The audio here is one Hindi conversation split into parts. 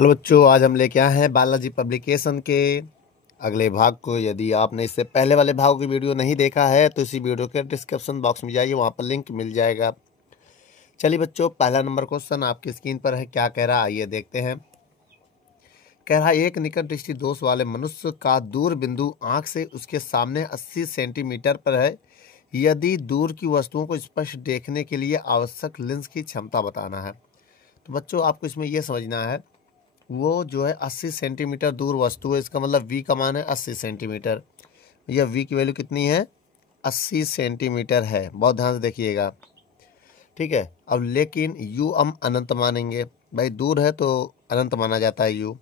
हेलो बच्चों, आज हम लेके आए हैं बालाजी पब्लिकेशन के अगले भाग को। यदि आपने इससे पहले वाले भाग की वीडियो नहीं देखा है तो इसी वीडियो के डिस्क्रिप्शन बॉक्स में जाइए, वहाँ पर लिंक मिल जाएगा। चलिए बच्चों, पहला नंबर क्वेश्चन आपकी स्क्रीन पर है। क्या कह रहा है आइए देखते हैं। कह रहा है एक निकट दृष्टि दोष वाले मनुष्य का दूर बिंदु आँख से उसके सामने 80 सेंटीमीटर पर है। यदि दूर की वस्तुओं को स्पष्ट देखने के लिए आवश्यक लेंस की क्षमता बताना है। तो बच्चों आपको इसमें यह समझना है, वो जो है 80 सेंटीमीटर दूर वस्तु है, इसका मतलब v का मान है 80 सेंटीमीटर। यह v की वैल्यू कितनी है? 80 सेंटीमीटर है। बहुत ध्यान से देखिएगा, ठीक है। अब लेकिन u हम अनंत मानेंगे, भाई दूर है तो अनंत माना जाता है u।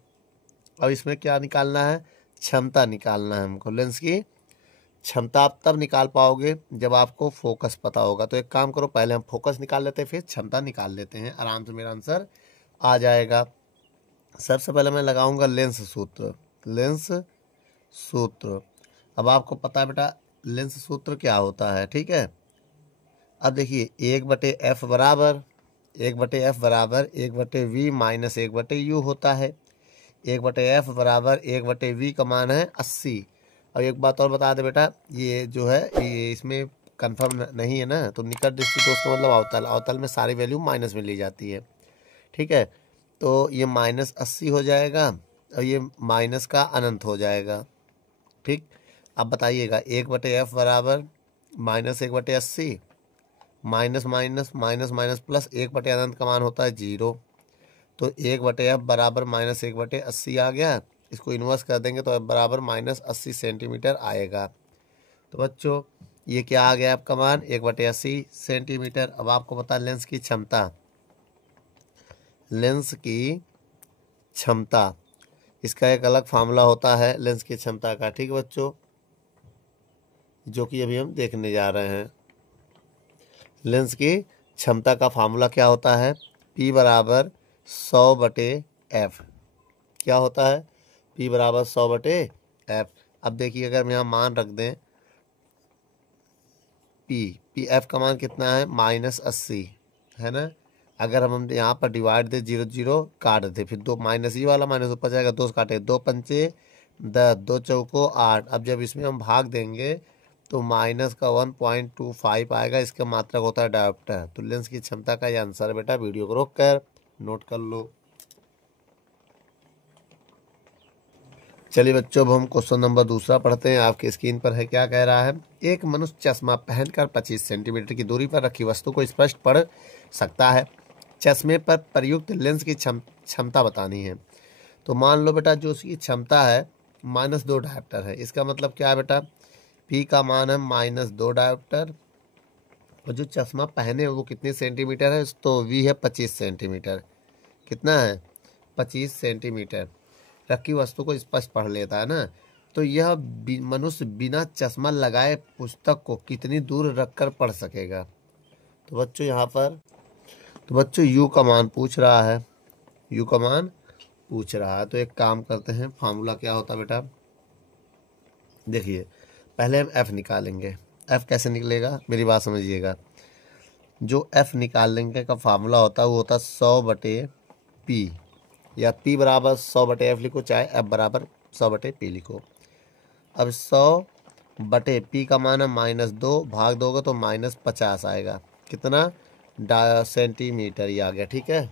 अब इसमें क्या निकालना है? क्षमता निकालना है हमको। लेंस की क्षमता आप तब निकाल पाओगे जब आपको फोकस पता होगा। तो एक काम करो, पहले हम फोकस निकाल लेते हैं, फिर क्षमता निकाल लेते हैं, आराम से मेरा आंसर आ जाएगा। सबसे पहले मैं लगाऊंगा लेंस सूत्र। लेंस सूत्र, अब आपको पता है बेटा लेंस सूत्र क्या होता है, ठीक है। अब देखिए 1/f बराबर 1/v माइनस 1/u होता है। 1/f बराबर 1/v का मान है 80। और एक बात और बता दे बेटा, ये जो है ये इसमें कंफर्म नहीं है ना, तो निकट दृष्टि दोष का मतलब अवतल। अवतल में सारी वैल्यू माइनस में ली जाती है, ठीक है। तो ये -80 हो जाएगा और ये माइनस का अनंत हो जाएगा, ठीक। अब बताइएगा 1/f बराबर -1/80, minus minus minus minus plus 1/अनंत का मान होता है 0। तो 1/f बराबर -1/80 आ गया। इसको इन्वर्स कर देंगे तो f बराबर -80 सेंटीमीटर आएगा। तो बच्चों ये क्या आ गया आपका मान? 1/80 सेंटीमीटर। अब आपको पता लेंस की क्षमता, लेंस की क्षमता, इसका एक अलग फार्मूला होता है लेंस की क्षमता का, ठीक है बच्चों, जो कि अभी हम देखने जा रहे हैं। लेंस की क्षमता का फार्मूला क्या होता है? P बराबर 100/f। क्या होता है? P बराबर 100/f। अब देखिए अगर हम यहाँ मान रख दें F का मान कितना है? -80 है ना। अगर हम यहाँ पर डिवाइड दे 0 0 काट दे, फिर दो माइनस ही वाला माइनस ऊपर जाएगा, 2 काटे 2 पंचे 10, 2 चौको 8। अब जब इसमें हम भाग देंगे तो माइनस का 1.25 आएगा। इसका मात्रक होता है डायोप्टर। तो लेंस की क्षमता का यह आंसर है बेटा। वीडियो को रोक कर नोट कर लो। चलिए बच्चों, अब हम क्वेश्चन नंबर दूसरा पढ़ते हैं। आपकी स्क्रीन पर है। क्या कह रहा है? एक मनुष्य चश्मा पहनकर 25 सेंटीमीटर की दूरी पर रखी वस्तु को स्पष्ट पढ़ सकता है। चश्मे पर प्रयुक्त लेंस की क्षमता बतानी है। तो मान लो बेटा जो उसकी क्षमता है -2 डायोप्टर है। इसका मतलब क्या है बेटा? P का मान है -2 डायोप्टर, और जो चश्मा पहने वो कितने सेंटीमीटर है? तो V है 25 सेंटीमीटर। कितना है? 25 सेंटीमीटर। रखी वस्तु को स्पष्ट पढ़ लेता है ना। तो यह मनुष्य बिना चश्मा लगाए पुस्तक को कितनी दूर रखकर पढ़ सकेगा? तो बच्चों यहाँ पर U का मान पूछ रहा है। U का मान पूछ रहा है, तो एक काम करते हैं, फार्मूला क्या होता है बेटा? देखिए पहले हम F निकालेंगे। F कैसे निकलेगा मेरी बात समझिएगा। जो F निकालने का फार्मूला होता है वो होता है 100/P, या P बराबर 100/F लिखो, चाहे F बराबर 100/P लिखो। अब 100/P का मान है -2, भाग दोगे तो -50 आएगा। कितना? सेंटीमीटर ही आ गया, ठीक है।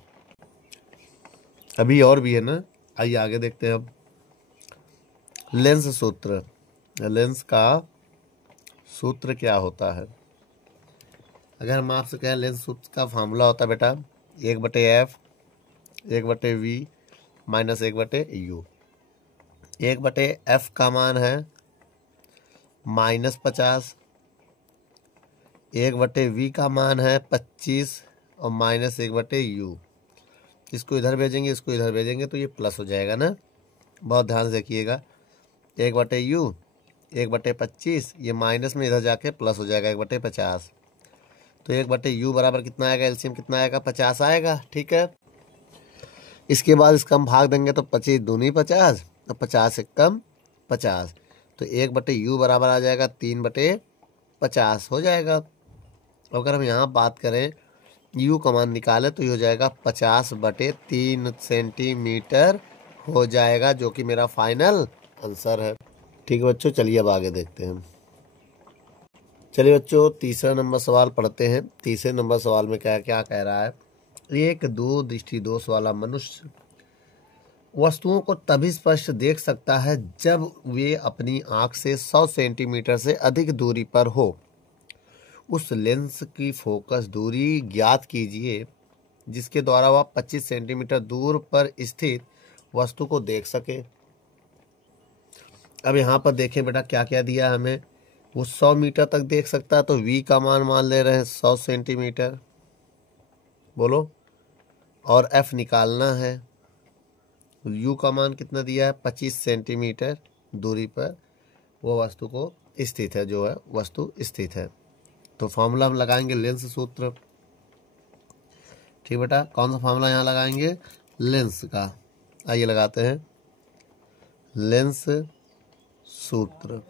अभी और भी है ना, आइए आगे देखते हैं। अब लेंस सूत्र, लेंस का सूत्र क्या होता है? अगर हम आपसे कहें लेंस सूत्र का फार्मूला होता है बेटा 1/f 1/v minus 1/u। 1/f का मान है -50, 1/v का मान है 25 और -1/u। इसको इधर भेजेंगे, इसको इधर भेजेंगे तो ये प्लस हो जाएगा ना। बहुत ध्यान से देखिएगा। 1/u 1/25, ये माइनस में इधर जाके प्लस हो जाएगा 1/50। तो 1/u बराबर कितना आएगा? एलसीएम कितना आएगा? 50 आएगा, ठीक है। इसके बाद इसका हम भाग देंगे तो 25 दूनी 50 और 50 एक कम 50। तो 1/u बराबर आ जाएगा 3/50 हो जाएगा। अगर हम यहाँ बात करें यू का मान निकाले तो ये हो जाएगा 50/3 सेंटीमीटर हो जाएगा, जो कि मेरा फाइनल आंसर है। ठीक है बच्चों, चलिए अब आगे देखते हैं। चलिए बच्चों, तीसरा नंबर सवाल पढ़ते हैं। तीसरे नंबर सवाल में क्या क्या कह रहा है। एक दो दृष्टि दोष वाला मनुष्य वस्तुओं को तभी स्पष्ट देख सकता है जब वे अपनी आंख से 100 सेंटीमीटर से अधिक दूरी पर हो। उस लेंस की फोकस दूरी ज्ञात कीजिए जिसके द्वारा वह 25 सेंटीमीटर दूर पर स्थित वस्तु को देख सके। अब यहाँ पर देखें बेटा क्या क्या दिया हमें। वो 100 मीटर तक देख सकता है तो v का मान ले रहे हैं 100 सेंटीमीटर, बोलो, और f निकालना है। u का मान कितना दिया है 25 सेंटीमीटर दूरी पर वो वस्तु को स्थित है, जो है वस्तु स्थित है। तो फॉर्मूला हम लगाएंगे लेंस सूत्र। ठीक बेटा, कौन सा फॉर्मूला यहाँ लगाएंगे, लेंस का। आइए लगाते हैं लेंस सूत्र।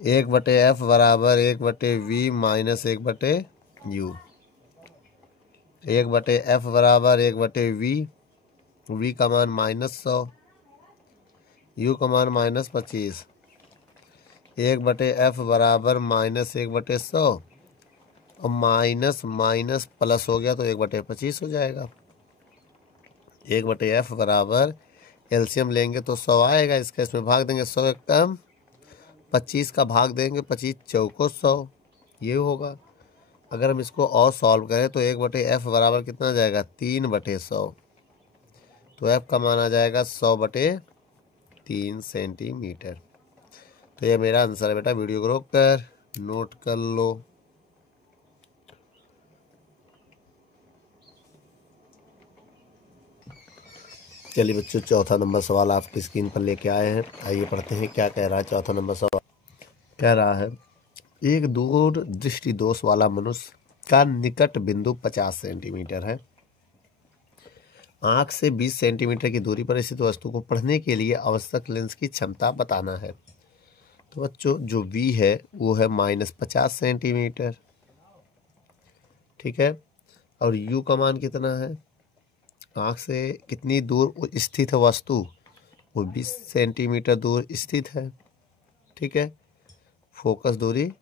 1/f बराबर 1/v माइनस 1/u। 1/f बराबर 1/v, v का मान -100, u का मान -25। 1/f बराबर -1/100 और माइनस माइनस प्लस हो गया तो 1/25 हो जाएगा। 1/f बराबर एलसीएम लेंगे तो 100 आएगा, इसका इसमें भाग देंगे 100 एक कम 25 का भाग देंगे 25 चौको 100, ये होगा। अगर हम इसको और सॉल्व करें तो 1/f बराबर कितना आ जाएगा 3/100, तो f का मान आ जाएगा 100/3 सेंटीमीटर। तो ये मेरा आंसर है बेटा। वीडियो को रोक कर नोट कर लो। चलिए बच्चों, चौथा नंबर सवाल आपकी स्क्रीन पर लेके आए हैं। आइए पढ़ते हैं क्या कह रहा है। चौथा नंबर सवाल कह रहा है, एक दूर दृष्टि दोष वाला मनुष्य का निकट बिंदु 50 सेंटीमीटर है। आंख से 20 सेंटीमीटर की दूरी पर स्थित वस्तु को पढ़ने के लिए आवश्यक लेंस की क्षमता बताना है। तो बच्चों जो v है वो है -50 सेंटीमीटर, ठीक है। और u का मान कितना है, आंख से कितनी दूर स्थित है वस्तु, वो 20 सेंटीमीटर दूर स्थित है, ठीक है। फोकस दूरी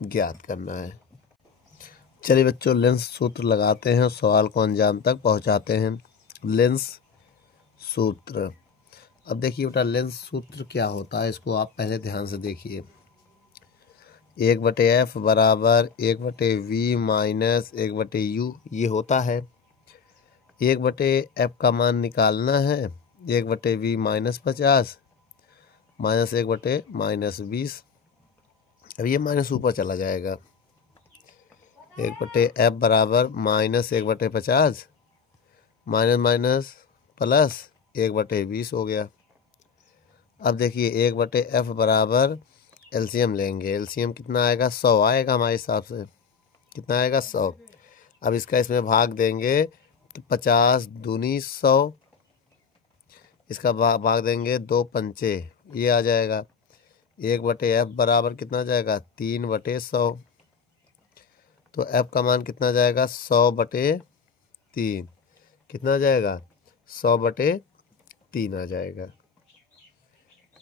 ज्ञात करना है। चलिए बच्चों, लेंस सूत्र लगाते हैं और सवाल को अंजाम तक पहुंचाते हैं। लेंस सूत्र। अब देखिए बेटा, लेंस सूत्र क्या होता है, इसको आप पहले ध्यान से देखिए। 1/f बराबर 1/v माइनस 1/u ये होता है। 1/f का मान निकालना है, 1/v -50 माइनस 1/-20। अब ये माइनस ऊपर चला जाएगा। 1/f बराबर -1/50 माइनस माइनस प्लस 1/20 हो गया। अब देखिए 1/f बराबर एलसीएम लेंगे, एलसीएम कितना आएगा 100 आएगा हमारे हिसाब से। कितना आएगा 100। अब इसका इसमें भाग देंगे तो 50 दूनी 100, इसका भाग देंगे 2 पंचे, ये आ जाएगा। 1/f बराबर कितना आ जाएगा 3/100, तो f का मान कितना आ जाएगा 100/3, कितना आ जाएगा 100/3 आ जाएगा।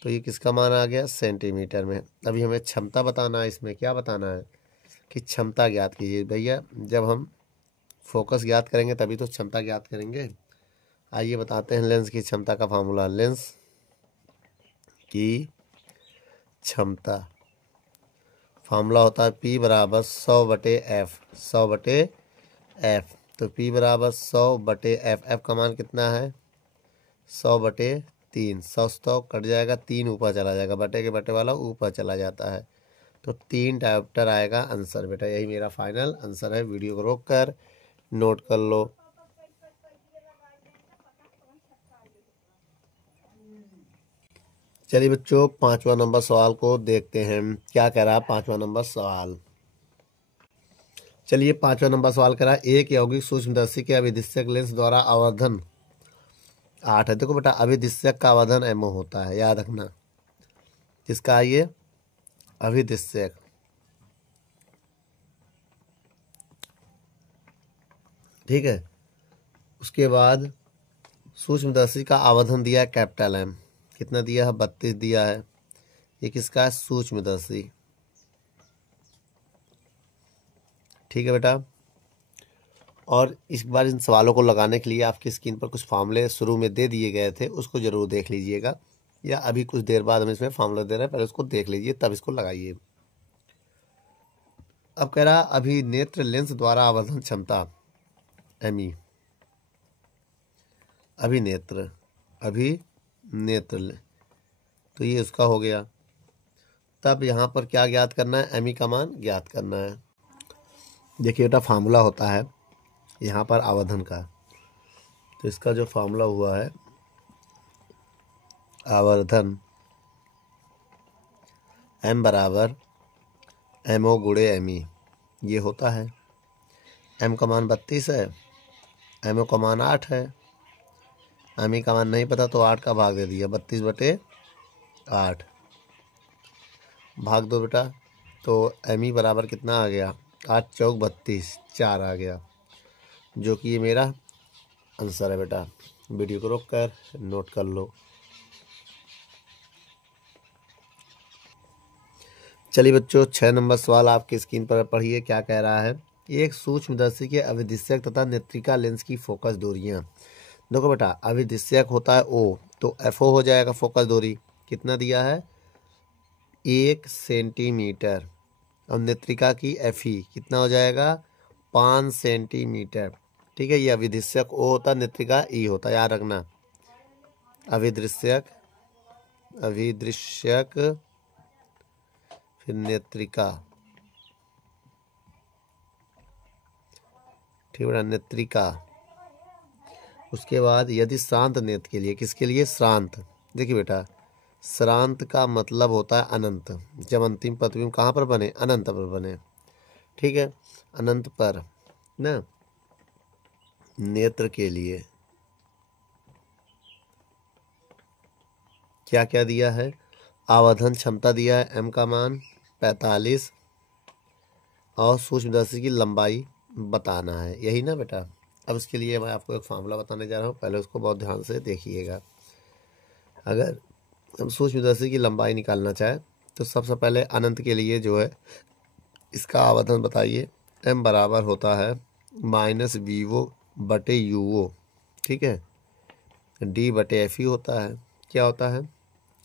तो ये किसका मान आ गया सेंटीमीटर में। अभी हमें क्षमता बताना है, इसमें क्या बताना है कि क्षमता ज्ञात कीजिए। भैया जब हम फोकस ज्ञात करेंगे तभी तो क्षमता ज्ञात करेंगे। आइए बताते हैं लेंस की क्षमता का फार्मूला। लेंस की क्षमता फार्मूला होता है P बराबर 100/f, 100/f। तो P बराबर 100/f, f का मान कितना है 100/3, 100 कट जाएगा, 3 ऊपर चला जाएगा, बटे के बटे वाला ऊपर चला जाता है, तो 3 डायोप्टर आएगा आंसर बेटा। यही मेरा फाइनल आंसर है। वीडियो को रोक कर नोट कर लो। चलिए बच्चों, 5वां नंबर सवाल को देखते हैं। क्या कह रहा है 5वां नंबर सवाल। चलिए 5वां नंबर सवाल कह रहा है, एक यौगिक सूक्ष्मदर्शी के अभिदिश्यक लेंस द्वारा आवर्धन 8 है। देखो बेटा, अभिदिश्यक का आवर्धन एमओ होता है, याद रखना। किसका ये अभिदिश्यक, ठीक है। उसके बाद सूक्ष्मदर्शी का आवर्धन दिया है कैपिटल एम, कितना दिया है 32 दिया है। ये किसका है सूक्ष्मदर्शी, ठीक है बेटा। और इस बार इन सवालों को लगाने के लिए आपकी स्क्रीन पर कुछ फार्मूले शुरू में दे दिए गए थे, उसको जरूर देख लीजिएगा, या अभी कुछ देर बाद हम इसमें फार्मूला दे रहे हैं, पहले उसको देख लीजिए तब इसको लगाइए। अब कह रहा अभिनेत्र लेंस द्वारा आवर्धन क्षमता एमई, अभिनेत्र तो ये उसका हो गया। तब यहाँ पर क्या ज्ञात करना है, एमई का मान ज्ञात करना है। देखिए बेटा फार्मूला होता है यहाँ पर आवर्धन का, तो इसका जो फार्मूला हुआ है आवर्धन एम बराबर एमओ गुणे एमई, ये होता है। एम का मान 32 है, एमओ का मान 8 है, एमई का मान नहीं पता तो 8 का भाग दे दिया, 32/8 भाग दो बेटा, तो एमई बराबर कितना आ गया 8 चौक 32, 4 आ गया, जो कि ये मेरा आंसर है बेटा। वीडियो को रोक कर नोट कर लो। चलिए बच्चों 6 नंबर सवाल आपकी स्क्रीन पर पढ़िए, क्या कह रहा है। एक सूक्ष्मदर्शी के अभिदिश्यक तथा नेत्रिका लेंस की फोकस दूरियां। देखो बेटा अभिदिश्यक होता है ओ, तो एफओ हो जाएगा फोकस दूरी, कितना दिया है 1 सेंटीमीटर, और नेत्रिका की एफई कितना हो जाएगा 5 सेंटीमीटर, ठीक है। ये अभिदिश्यक ओ होता है, नेत्रिका ई होता है, याद रखना। अभिदृश्यक फिर नेत्रिका, ठीक है नेत्रिका। उसके बाद यदि श्रांत नेत्र के लिए, किसके लिए श्रांत, देखिए बेटा श्रांत का मतलब होता है अनंत, जब अंतिम प्रतिबिंब कहाँ पर बने अनंत पर बने, ठीक है। अनंत पर ना नेत्र के लिए क्या क्या दिया है, आवर्धन क्षमता दिया है एम का मान 45, और सूक्ष्मदर्शी की लंबाई बताना है, यही ना बेटा। अब इसके लिए मैं आपको एक फार्मूला बताने जा रहा हूँ, पहले उसको बहुत ध्यान से देखिएगा। अगर हम सूक्ष्मदर्शी की लंबाई निकालना चाहे तो सबसे पहले अनंत के लिए जो है इसका आवर्धन बताइए, एम बराबर होता है -VO/UO, ठीक है। D/FE होता है, क्या होता है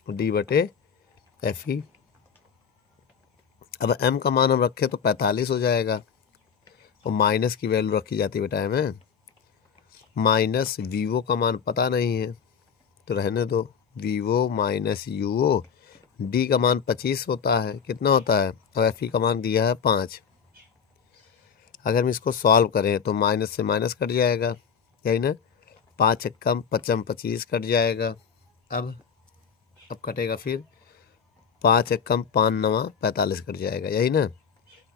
D/FE। अब m का मान हम रखें तो 45 हो जाएगा, और माइनस की वैल्यू रखी जाती है बेटा हमें, -VO का मान पता नहीं है तो रहने दो, VO - UO, D का मान 25 होता है, कितना होता है, और FE का मान दिया है 5। अगर हम इसको सॉल्व करें तो माइनस से माइनस कट जाएगा, यही ना, 5 कम 5 25 कट जाएगा। अब कटेगा फिर 5 कम 5 9 45 कट जाएगा, यही ना।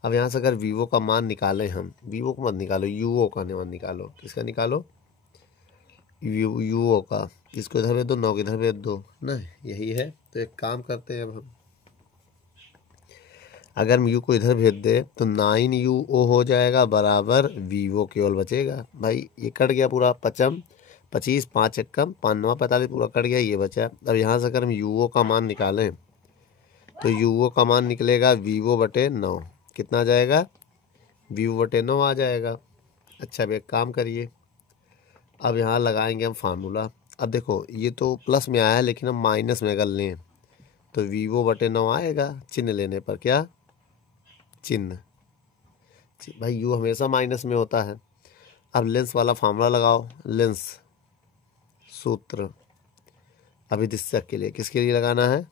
अब यहाँ से अगर वीवो का मान निकालें हम, वीवो को मत निकालो, यूओ का मान निकालो, किसका निकालो यूओ का, इसको इधर भेज दो 9 इधर भेज दो ना, यही है। तो एक काम करते हैं अब हम, अगर हम यू को इधर भेज दे तो 9UO हो जाएगा बराबर वीवो केवल बचेगा, भाई ये कट गया पूरा, 25 25 5 कम 5 9 45 पूरा कट गया, ये बचा। अब यहाँ से अगर हम यूओ का मान निकालें तो यूओ का मान निकलेगा VO/9, कितना आ जाएगा VO/9 आ जाएगा। अच्छा अब एक काम करिए, अब यहाँ लगाएंगे हम फार्मूला। अब देखो ये तो प्लस में आया है, लेकिन हम माइनस में अगर लें तो VO/9 आएगा चिन्ह लेने पर, क्या चिन्ह, भाई यू हमेशा माइनस में होता है। अब लेंस वाला फार्मूला लगाओ, लेंस सूत्र अभिदृश्यक के लिए, किसके लिए लगाना है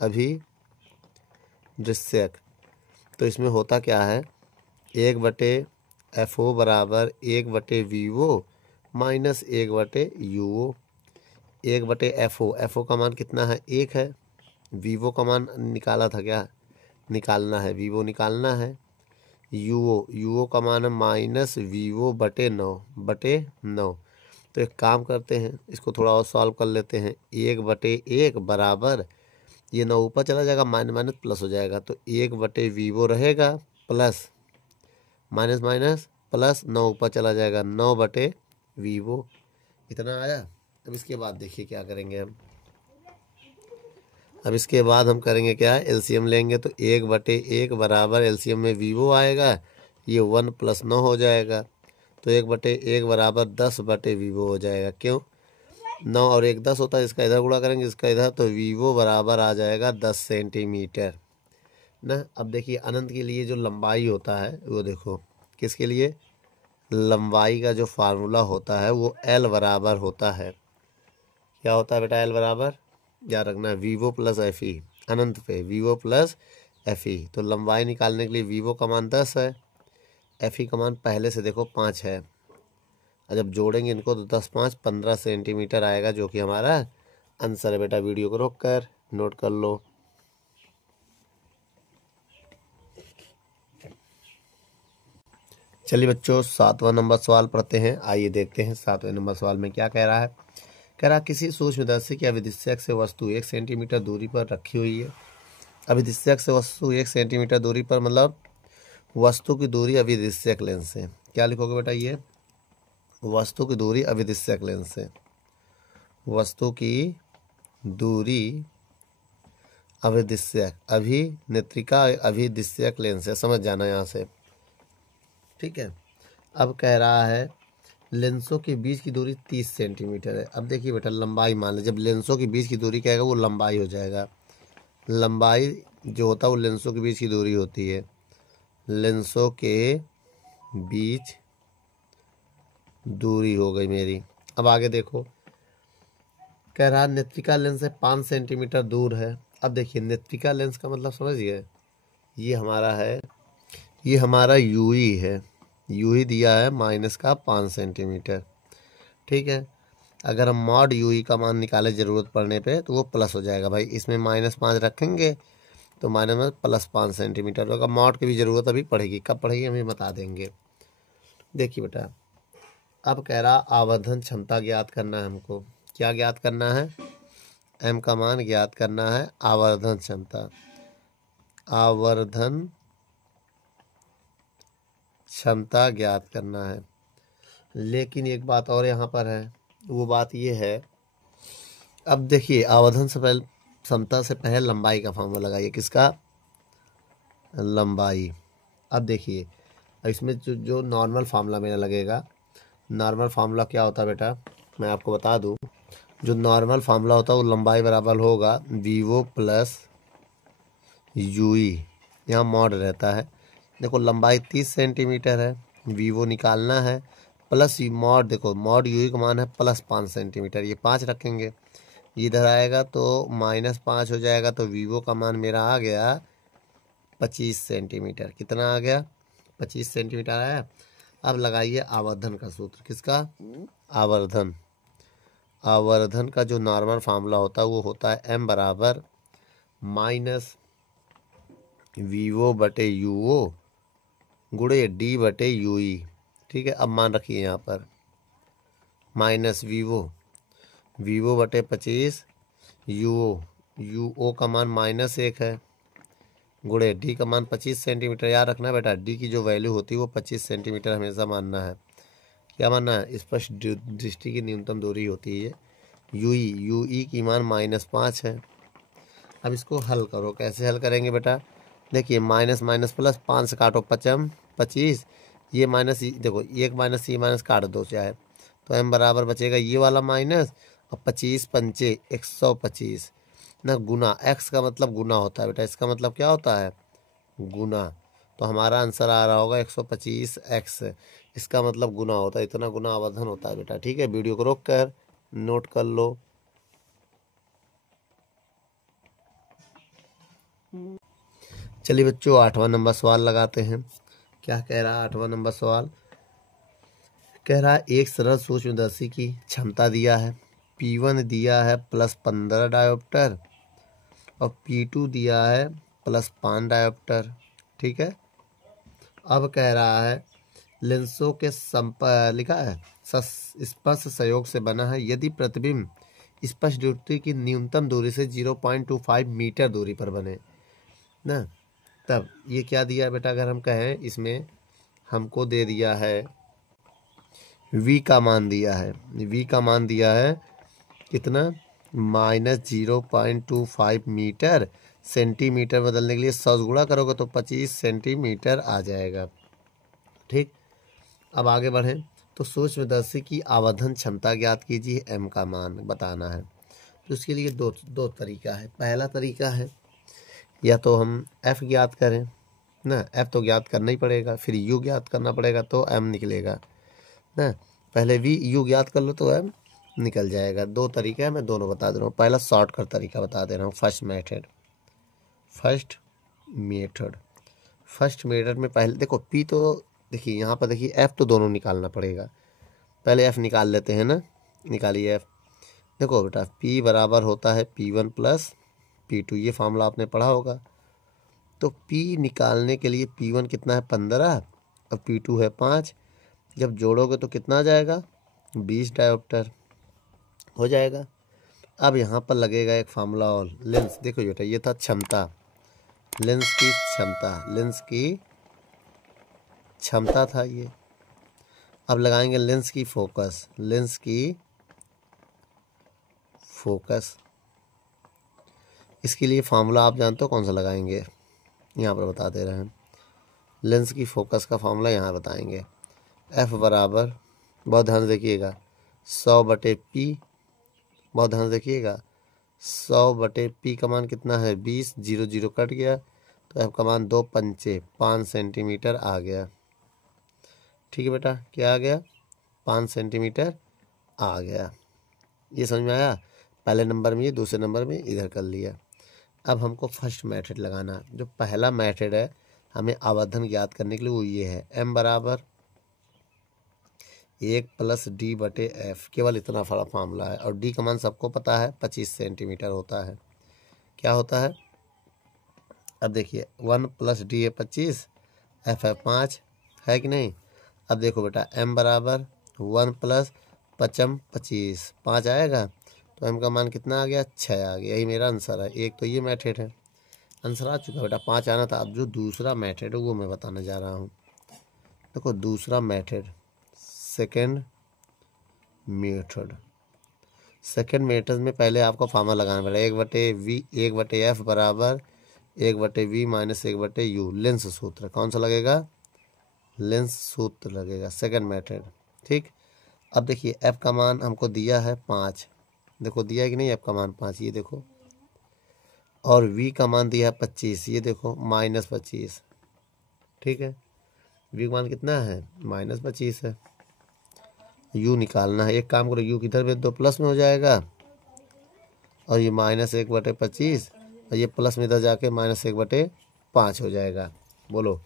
अभिदृश्यक, तो इसमें होता क्या है 1/FO बराबर 1/VO minus 1/UO, 1/FO, FO का मान कितना है 1 है, VO का मान निकाला था क्या, निकालना है, VO निकालना है, UO का मान है -VO/9 तो एक काम करते हैं, इसको थोड़ा और सॉल्व कर लेते हैं, 1/1 बराबर, ये 9 ऊपर चला जाएगा, माइनस प्लस हो जाएगा, तो 1/VO रहेगा प्लस माइनस प्लस 9 ऊपर चला जाएगा 9/वीवो, इतना आया। अब इसके बाद देखिए क्या करेंगे हम। अब इसके बाद हम करेंगे क्या, एलसीएम लेंगे तो 1/1 बराबर एलसीएम में वीवो आएगा, ये 1 + 9 हो जाएगा, तो 1/1 बराबर 10/वीवो हो जाएगा। क्यों, 9 और 1 10 होता है, इसका इधर गुणा करेंगे इसका इधर, तो वीवो बराबर आ जाएगा 10 सेंटीमीटर ना। अब देखिए अनंत के लिए जो लंबाई होता है वो देखो, किसके लिए, लंबाई का जो फार्मूला होता है वो एल बराबर होता है, क्या होता है बेटा, एल बराबर, याद रखना है, वीवो प्लस एफ ई, अनंत पे वीवो प्लस एफ ई। तो लंबाई निकालने के लिए वीवो का मान 10 है, एफ ई का मान पहले से देखो 5 है, और जब जोड़ेंगे इनको तो 10 5 15 सेंटीमीटर आएगा, जो कि हमारा आंसर है बेटा। वीडियो को रोक कर नोट कर लो। चलिए बच्चों 7वां नंबर सवाल पढ़ते हैं। आइए देखते हैं 7वें नंबर सवाल में क्या कह रहा है। कह रहा किसी सूक्ष्मदर्शी की अभिदिश्यक से वस्तु 1 सेंटीमीटर दूरी पर रखी हुई है। अभिदिश्यक से वस्तु 1 सेंटीमीटर दूरी पर, मतलब वस्तु की दूरी अभिदिश्यक लेंस से, क्या लिखोगे बेटा, ये वस्तु की दूरी अभिदिश्यक लेंस से, वस्तु की दूरी अभिदिश्यक, अभिनेत्रिका अभिदिश्यक लेंस है, समझ जाना यहाँ से, ठीक है। अब कह रहा है लेंसों के बीच की दूरी 30 सेंटीमीटर है। अब देखिए बेटा लंबाई मान ले, जब लेंसों के बीच की दूरी कहेगा वो लंबाई हो जाएगा, लंबाई जो होता है वो लेंसों के बीच की दूरी होती है, लेंसों के बीच दूरी हो गई मेरी। अब आगे देखो, कह रहा नेत्रिका लेंस से 5 सेंटीमीटर दूर है। अब देखिए नेत्रिका लेंस का मतलब समझिए, ये हमारा है, ये हमारा यूई है, यूई दिया है -5 सेंटीमीटर, ठीक है। अगर हम मॉड यूई का मान निकाले ज़रूरत पड़ने पे तो वो प्लस हो जाएगा भाई, इसमें -5 रखेंगे तो +5 सेंटीमीटर होगा। मॉड की भी ज़रूरत अभी पड़ेगी, कब पड़ेगी हमें बता देंगे। देखिए बेटा अब कह रहा आवर्धन क्षमता ज्ञात करना है हमको, क्या ज्ञात करना है, एम का मान ज्ञात करना है, आवर्धन क्षमता, आवर्धन क्षमता ज्ञात करना है। लेकिन एक बात और यहाँ पर है, वो बात ये है, अब देखिए आवर्धन से पहले, क्षमता से पहले लंबाई का फॉर्मूला लगाइए, किसका, लंबाई। अब देखिए इसमें जो नॉर्मल फार्मूला मेरा लगेगा, नॉर्मल फार्मूला क्या होता है बेटा, मैं आपको बता दूं, जो नॉर्मल फार्मूला होता है वो लंबाई बराबर होगा वीवो प्लस यूई, यहाँ मॉड रहता है। देखो लंबाई 30 सेंटीमीटर है, वीवो निकालना है, प्लस मॉड, देखो मॉड यूई का मान है +5 सेंटीमीटर, ये 5 रखेंगे, इधर आएगा तो -5 हो जाएगा, तो वीवो का मान मेरा आ गया 25 सेंटीमीटर। कितना आ गया, 25 सेंटीमीटर आया। अब लगाइए आवर्धन का सूत्र, किसका, आवर्धन, आवर्धन का जो नॉर्मल फार्मूला होता है वो होता है m बराबर -वीवो/यूओ गुणे d/यूई, ठीक है। अब मान रखिए यहाँ पर -वीवो/25 यूओ का मान -1 है, गुणे डी का मान 25 सेंटीमीटर। याद रखना बेटा डी की जो वैल्यू होती है वो 25 सेंटीमीटर हमेशा मानना है, क्या मानना है, स्पष्ट दृष्टि की न्यूनतम दूरी होती है। यूई की मान -5 है। अब इसको हल करो, कैसे हल करेंगे बेटा, देखिए माइनस माइनस प्लस, 5 से काटो 25, ये माइनस, देखो एक माइनस ये माइनस काट दो चाहे, तो m बराबर बचेगा ये वाला माइनस, और 25 पंचे 125 ना, गुना, x का मतलब गुना होता है बेटा, इसका मतलब क्या होता है, गुना। तो हमारा आंसर आ रहा होगा 125x, इसका मतलब गुना होता है, इतना गुना आवर्धन होता है बेटा, ठीक है। वीडियो को रोक कर नोट कर लो। चलिए बच्चों 8वां नंबर सवाल लगाते हैं। क्या कह रहा है 8वां नंबर सवाल, कह रहा है एक सरल सूक्ष्मदर्शी की क्षमता दिया है, P1 दिया है +15 डायोप्टर और P2 दिया है +5 डायोप्टर, ठीक है। अब कह रहा है लेंसों के लिखा है स्पर्श संयोग से बना है, यदि प्रतिबिंब स्पर्श दूरी की न्यूनतम दूरी से 0.25 मीटर दूरी पर बने ना, तब ये क्या दिया बेटा, अगर हम कहें इसमें हमको दे दिया है v का मान दिया है, v का मान दिया है कितना, -0.25 मीटर। सेंटीमीटर बदलने के लिए 100 गुणा करोगे तो 25 सेंटीमीटर आ जाएगा। ठीक, अब आगे बढ़ें तो सूक्ष्मदर्शी की आवर्धन क्षमता ज्ञात कीजिए, m का मान बताना है। तो उसके लिए दो तरीका है। पहला तरीका है या तो हम f ज्ञात करें ना, f तो ज्ञात करना ही पड़ेगा, फिर u ज्ञात करना पड़ेगा तो m निकलेगा ना। पहले v u ज्ञात कर लो तो m निकल जाएगा। दो तरीके हैं, मैं दोनों बता दे रहा हूँ। पहला शॉर्टकट तरीका बता दे रहा हूँ, फर्स्ट मेथड में पहले देखो p तो देखिए यहाँ पर देखिए f तो दोनों निकालना पड़ेगा। पहले f निकाल लेते हैं ना, निकालिए f। देखो बेटा p बराबर होता है P1 प्लस P2, ये फार्मूला आपने पढ़ा होगा। तो p निकालने के लिए P1 कितना है 15 और P2 है 5, जब जोड़ोगे तो कितना आ जाएगा 20 डायोप्टर हो जाएगा। अब यहाँ पर लगेगा एक फार्मूला और, लेंस। देखो बेटा ये था क्षमता, लेंस की क्षमता था ये। अब लगाएंगे लेंस की फोकस। इसके लिए फार्मूला आप जानते हो कौन सा लगाएंगे, यहाँ पर बता दे रहे हैं। लेंस की फोकस का फार्मूला यहाँ बताएंगे, F बराबर, बहुत ध्यान से देखिएगा, 100/P, बहुत ध्यान से देखिएगा, 100/P का मान कितना है 20, 0 0 कट गया तो F का मान 2 पंचे 5 सेंटीमीटर आ गया। ठीक है बेटा, क्या आ गया 5 सेंटीमीटर आ गया। ये समझ में आया, पहले नंबर में ये, दूसरे नंबर में इधर कर लिया। अब हमको फर्स्ट मेथड लगाना, जो पहला मेथड है हमें आवर्धन ज्ञात करने के लिए वो ये है, m बराबर 1 + d/f, केवल इतना बड़ा फार्मूला है। और d का मान सबको पता है 25 सेंटीमीटर होता है। क्या होता है, अब देखिए 1 + d है 25, f है 5, है कि नहीं। अब देखो बेटा m बराबर 1 + 5 25, 5 आएगा तो m का मान कितना आ गया 6 आ गया। यही मेरा आंसर है। एक तो ये मेथड है, आंसर आ चुका बेटा, 5 आना था। अब जो दूसरा मेथड है वो मैं बताने जा रहा हूँ। देखो दूसरा मेथड, सेकेंड मेथड में पहले आपको फार्मूला लगाना पड़ेगा, 1/f बराबर 1/v - 1/u, लेंस सूत्र। कौन सा लगेगा, लेंस सूत्र लगेगा, सेकेंड मेथड। ठीक, अब देखिए f का मान हमको दिया है 5, देखो दिया है कि नहीं, f का मान 5, ये देखो। और v का मान दिया है 25, ये देखो -25। ठीक है, v का मान कितना है -25 है। u निकालना है, एक काम करो u किधर भेज दो, प्लस में हो जाएगा, और ये -1/25 और ये प्लस में इधर जाके -1/5 हो जाएगा। बोलो,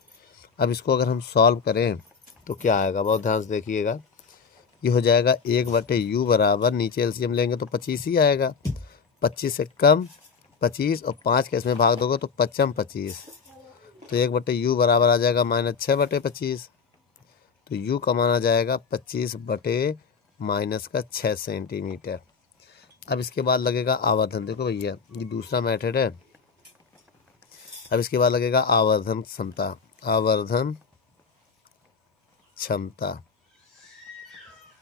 अब इसको अगर हम सॉल्व करें तो क्या आएगा, बहुत ध्यान से देखिएगा। ये हो जाएगा 1/u बराबर, नीचे एलसीएम लेंगे तो 25 ही आएगा, 25 से कम 25 और 5 के इसमें भाग दोगे तो 5 25, तो 1/u बराबर आ जाएगा -6/25। तो u का मान आ जाएगा 25/-6 सेंटीमीटर। अब इसके बाद लगेगा आवर्धन। देखो भैया ये दूसरा मेथड है। अब इसके बाद लगेगा आवर्धन क्षमता।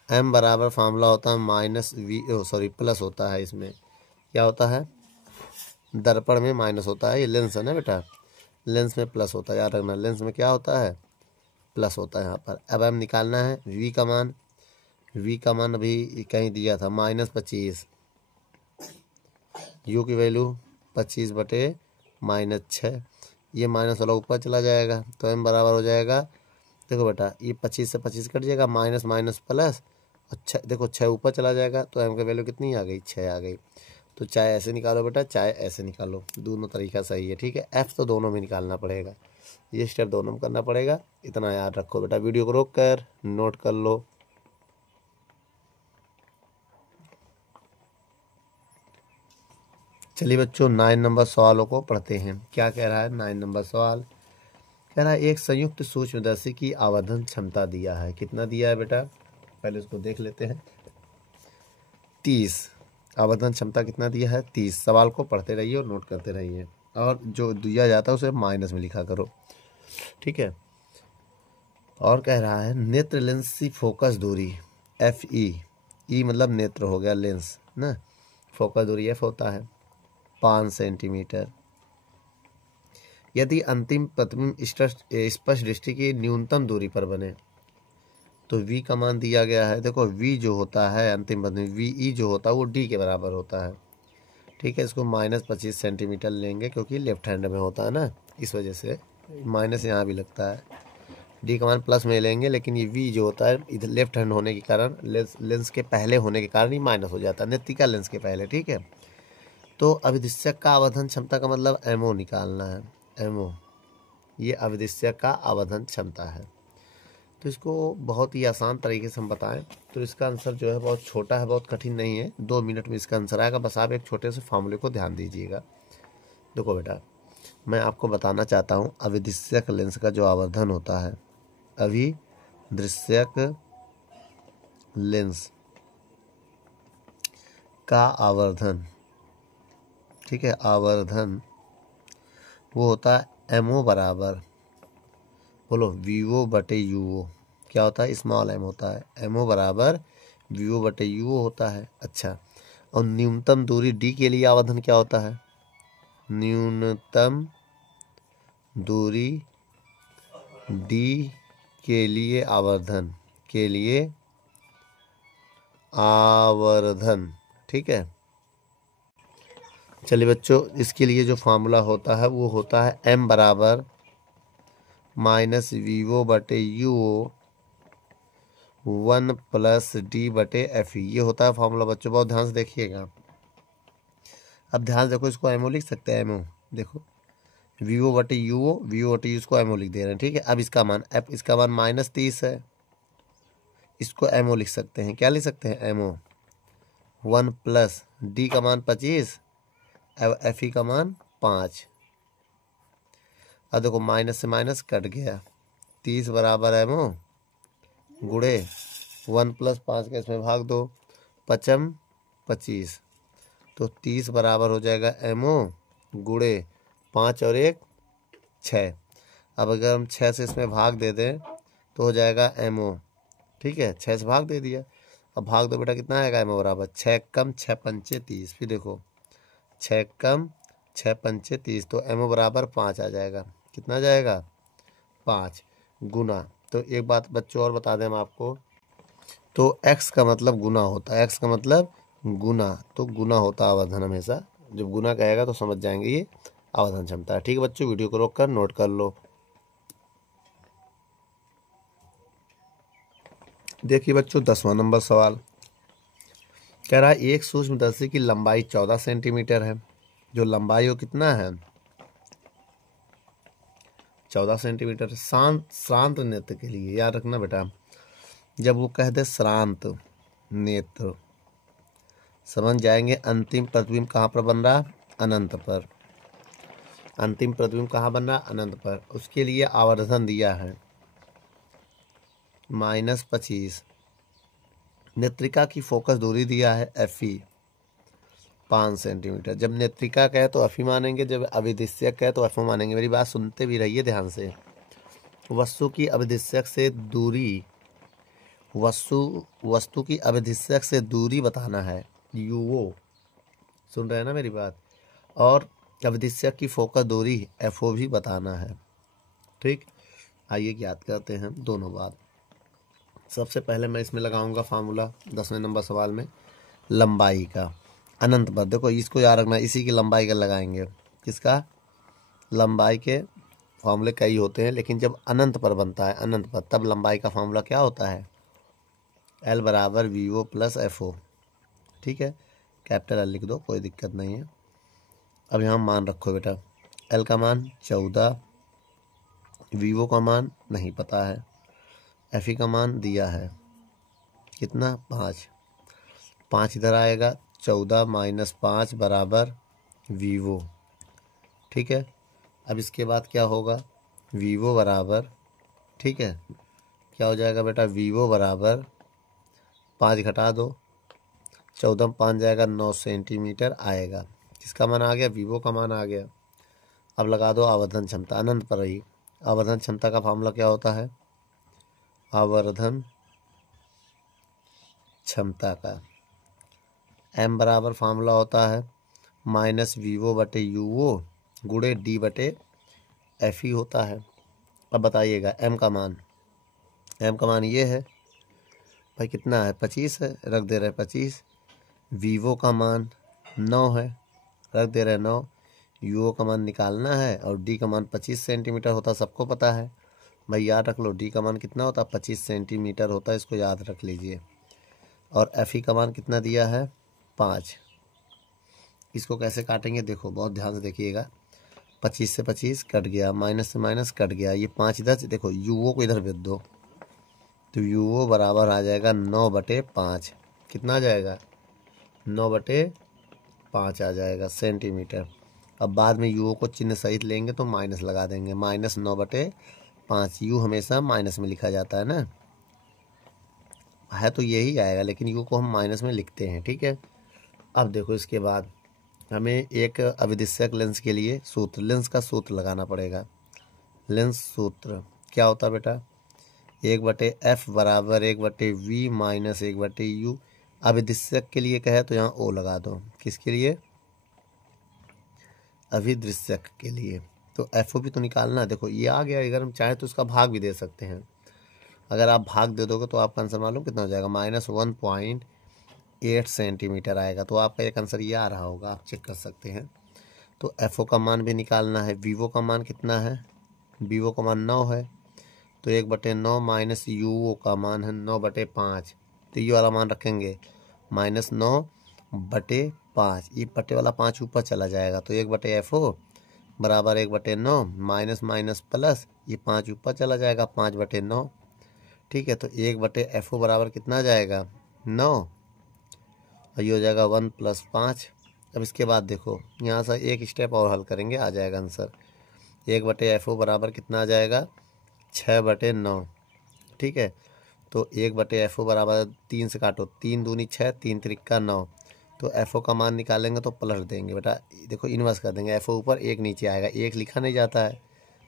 m बराबर फार्मूला होता है प्लस होता है, इसमें क्या होता है, दर्पण में माइनस होता है, ये लेंस है ना बेटा, लेंस में प्लस होता है, याद रखना, लेंस में क्या होता है प्लस होता है यहाँ पर। अब हम निकालना है v का मान अभी कहीं दिया था -25, u की वैल्यू 25/-6, ये माइनस वाला ऊपर चला जाएगा तो m बराबर हो जाएगा, देखो बेटा ये 25 से 25 कट जाएगा, माइनस माइनस प्लस, अच्छा देखो 6 ऊपर चला जाएगा तो m की वैल्यू कितनी आ गई 6 आ गई। तो चाहे ऐसे निकालो बेटा, चाहे ऐसे निकालो, दोनों तरीका सही है। ठीक है, f तो दोनों में निकालना पड़ेगा, ये स्टेप दोनों में करना पड़ेगा, इतना याद रखो बेटा। वीडियो को रोक कर नोट कर लो। चलिए बच्चों 9 नंबर सवालों को पढ़ते हैं। क्या कह रहा है 9 नंबर सवाल, कह रहा है एक संयुक्त सूक्ष्मदर्शी की आवर्धन क्षमता दिया है। कितना दिया है बेटा, पहले उसको देख लेते हैं। 30 आवर्धन क्षमता कितना दिया है 30। सवाल को पढ़ते रहिए और नोट करते रहिए, और जो दिया जाता है उसे माइनस में लिखा करो। ठीक है, और कह रहा है नेत्र लेंस की फोकस दूरी एफ ई मतलब नेत्र हो गया, लेंस ना, फोकस दूरी एफ होता है 5 सेंटीमीटर। यदि अंतिम प्रतिबिंब स्पष्ट दृष्टि की न्यूनतम दूरी पर बने तो v का मान दिया गया है। देखो v जो होता है अंतिम प्रतिबिंब VE जो होता है वो d के बराबर होता है। ठीक है, इसको -25 सेंटीमीटर लेंगे क्योंकि लेफ्ट हैंड में होता है ना, इस वजह से माइनस यहाँ भी लगता है। डी का मान प्लस में लेंगे, लेकिन ये वी जो होता है इधर लेफ्ट हैंड होने के कारण, लेंस के पहले होने के कारण ये माइनस हो जाता है, नेत्रिका लेंस के पहले। ठीक है, तो अभिदिश्यक का आवर्धन क्षमता का मतलब एमओ निकालना है। एमओ ये अभिदिश्यक का आवर्धन क्षमता है। तो इसको बहुत ही आसान तरीके से हम बताएं तो इसका आंसर जो है बहुत छोटा है, बहुत कठिन नहीं है, 2 मिनट में इसका आंसर आएगा। बस आप एक छोटे से फार्मूले को ध्यान दीजिएगा। देखो बेटा, मैं आपको बताना चाहता हूँ अभिदिश्यक लेंस का जो आवर्धन होता है, अभिदृश्यक लेंस का आवर्धन, ठीक है, आवर्धन वो होता है एमओ बराबर, बोलो वीओ बटे यूओ। क्या होता है, स्मॉल एम होता है, एमओ बराबर वीओ बटे यूओ होता है। अच्छा, और न्यूनतम दूरी डी के लिए आवर्धन क्या होता है, न्यूनतम दूरी डी के लिए आवर्धन, के लिए आवर्धन। ठीक है, चलिए बच्चों, इसके लिए जो फार्मूला होता है वो होता है m बराबर माइनस वीओ बटे यूओ 1 प्लस डी बटे एफ। ये होता है फार्मूला बच्चों, बहुत ध्यान से देखिएगा। अब ध्यान से देखो, इसको एमओ लिख सकते हैं, एमओ देखो वीओ बटे यूओ, वीओ बटे यू, इसको एमओ लिख दे रहे हैं। ठीक है, अब इसका मान एफ, इसका मान -30 है, इसको एमओ लिख सकते हैं। क्या लिख सकते हैं, एमओ 1 प्लस डी का मान 25, एफ ई का मान 5। अब देखो माइनस से माइनस कट गया, 30 बराबर एमओ गुड़े 1 प्लस 5 का इसमें भाग दो, 5 25, तो 30 बराबर हो जाएगा एमओ गुड़े 5 और 1 6। अब अगर हम 6 से इसमें भाग दे दें तो हो जाएगा एमओ। ठीक है, 6 से भाग दे दिया, अब भाग दो बेटा, कितना आएगा एमओ बराबर 6 कम 6 पंचे 30। फिर देखो 6 कम 6 पंचे 30, तो एमओ बराबर 5 आ जाएगा। कितना आ जाएगा, 5 गुना। तो एक बात बच्चों और बता दें हम आपको, तो x का मतलब गुना होता है, x का मतलब गुना, तो गुना होता है आवर्धन हमेशा। जब गुना कहेगा तो समझ जाएंगे ये आवर्धन क्षमता है। ठीक है बच्चों, वीडियो को रोक कर नोट कर लो। देखिए बच्चों, 10वां नंबर सवाल कह रहा है एक सूक्ष्मदर्शी की लंबाई 14 सेंटीमीटर है। जो लंबाई हो कितना है, 14 सेंटीमीटर। श्रांत नेत्र के लिए याद रखना बेटा, जब वो कह दे श्रांत नेत्र, समझ जाएंगे अंतिम प्रतिबिंब कहाँ पर बन रहा, अनंत पर। अंतिम प्रतिबिंब कहाँ बन रहा, अनंत पर। उसके लिए आवर्धन दिया है -25। नेत्रिका की फोकस दूरी दिया है एफई 5 सेंटीमीटर। जब नेत्रिका कहे तो एफई मानेंगे, जब अभिदिश्यक कहे तो एफओ मानेंगे। मेरी बात सुनते भी रहिए ध्यान से। वस्तु की अभिदिश्यक से दूरी, वस्तु की अभिदिश्यक से दूरी बताना है, यूओ, सुन रहे हैं ना मेरी बात, और अभिदिश्यक की फोकस दूरी एफओ भी बताना है। ठीक, आइए ज्ञात करते हैं दोनों बात। सबसे पहले मैं इसमें लगाऊंगा फार्मूला 10वें नंबर सवाल में, लंबाई का अनंत पर। देखो इसको याद रखना, इसी की लंबाई का लगाएंगे। किसका, लंबाई के फार्मूले कई होते हैं, लेकिन जब अनंत पर बनता है, अनंत पर, तब लंबाई का फार्मूला क्या होता है, एल बराबर V O plus F O. ठीक है, कैपिटल एल लिख दो, कोई दिक्कत नहीं है। अब यहाँ मान रखो बेटा, एल का मान 14, वी ओ का मान नहीं पता है, एफ ई का मान दिया है कितना, 5। 5 इधर आएगा, 14 माइनस 5 बराबर वीवो। ठीक है, अब इसके बाद क्या होगा, वीवो बराबर, ठीक है, क्या हो जाएगा बेटा, वीवो बराबर 5 घटा दो, 14 में 5 जाएगा, 9 सेंटीमीटर आएगा। किसका मान आ गया, वीवो का मान आ गया। अब लगा दो आवर्धन क्षमता, अनंत पर रही। आवर्धन क्षमता का फार्मूला क्या होता है, आवर्धन क्षमता का। m बराबर फार्मूला होता है माइनस वीवो बटे यूओ गुणे डी बटे एफ ई होता है। अब बताइएगा m का मान ये है भाई, कितना है 25 है, रख दे रहे 25। वीवो का मान 9 है, रख दे रहे 9। यूओ का मान निकालना है और डी का मान 25 सेंटीमीटर होता, सबको पता है भाई, याद रख लो। डी का मान कितना होता 25 सेंटीमीटर होता है, इसको याद रख लीजिए। और एफ ई का मान कितना दिया है 5। इसको कैसे काटेंगे देखो, बहुत ध्यान से देखिएगा। 25 से 25 कट गया, माइनस से माइनस कट गया, ये 5 इधर से देखो, यूओ को इधर भेज दो तो यूओ बराबर आ जाएगा 9/5। कितना आ जाएगा 9/5 आ जाएगा सेंटीमीटर। अब बाद में यूओ को चिन्ह सहित लेंगे तो माइनस लगा देंगे, माइनस 9/5। यू हमेशा माइनस में लिखा जाता है ना, है तो यही आएगा, लेकिन यू को हम माइनस में लिखते हैं, ठीक है। अब देखो इसके बाद हमें एक अविदिश्यक लेंस के लिए सूत्र, लेंस का सूत्र लगाना पड़ेगा। लेंस सूत्र क्या होता है बेटा, 1/f बराबर 1/v माइनस 1/u। अविदिश्यक के लिए कहे तो यहाँ ओ लगा दो, किसके लिए, अभिदृश्यक के लिए। तो एफ ओ भी तो निकालना है, देखो ये आ गया। अगर हम चाहें तो इसका भाग भी दे सकते हैं। अगर आप भाग दे दोगे तो आपका आंसर मालूम कितना हो जाएगा, -1.8 सेंटीमीटर आएगा। तो आपका एक आंसर ये आ रहा होगा, आप चेक कर सकते हैं। तो एफ ओ का मान भी निकालना है। वीवो का मान कितना है, वीवो का मान 9 है, तो 1/9 माइनस यू ओ का मान है 9/5। तो ये वाला मान रखेंगे -9/5। ये बटे वाला 5 ऊपर चला जाएगा, तो 1/FO बराबर 1/9 माइनस माइनस प्लस, ये 5 ऊपर चला जाएगा 5/9। ठीक है, तो 1/FO बराबर कितना आ जाएगा 9, और ये हो जाएगा 1 + 5। अब इसके बाद देखो यहाँ से एक स्टेप और हल करेंगे, आ जाएगा आंसर। 1/FO बराबर कितना आ जाएगा 6/9। ठीक है, तो 1/FO बराबर 3 से काटो, 3 दूनी 6, 3 त्रिका 9। तो FO का मान निकालेंगे तो प्लस देंगे बेटा, देखो इन्वर्स कर देंगे। FO ऊपर 1 नीचे आएगा, 1 लिखा नहीं जाता है,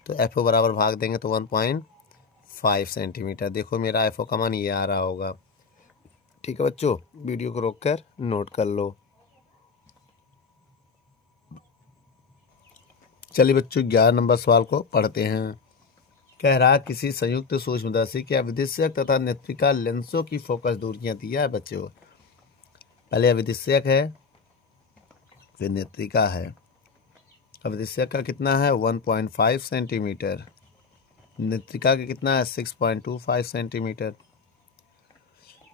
तो FO बराबर भाग देंगे तो 1.5 सेंटीमीटर। देखो मेरा FO का मान ये आ रहा होगा। ठीक है बच्चों, वीडियो को रोककर नोट कर लो। चलिए बच्चों 11 नंबर सवाल को पढ़ते हैं। कह रहा किसी संयुक्त सूक्ष्मदर्शी के अविदिश्यक तथा नेत्रिका लेंसों की फोकस दूरियां दिया है बच्चों। पहले अविदिश्यक है, फिर नेत्रिका है। अविदिश्यक का कितना है 1.5 सेंटीमीटर, नेत्रिका का कितना है 6.25 सेंटीमीटर।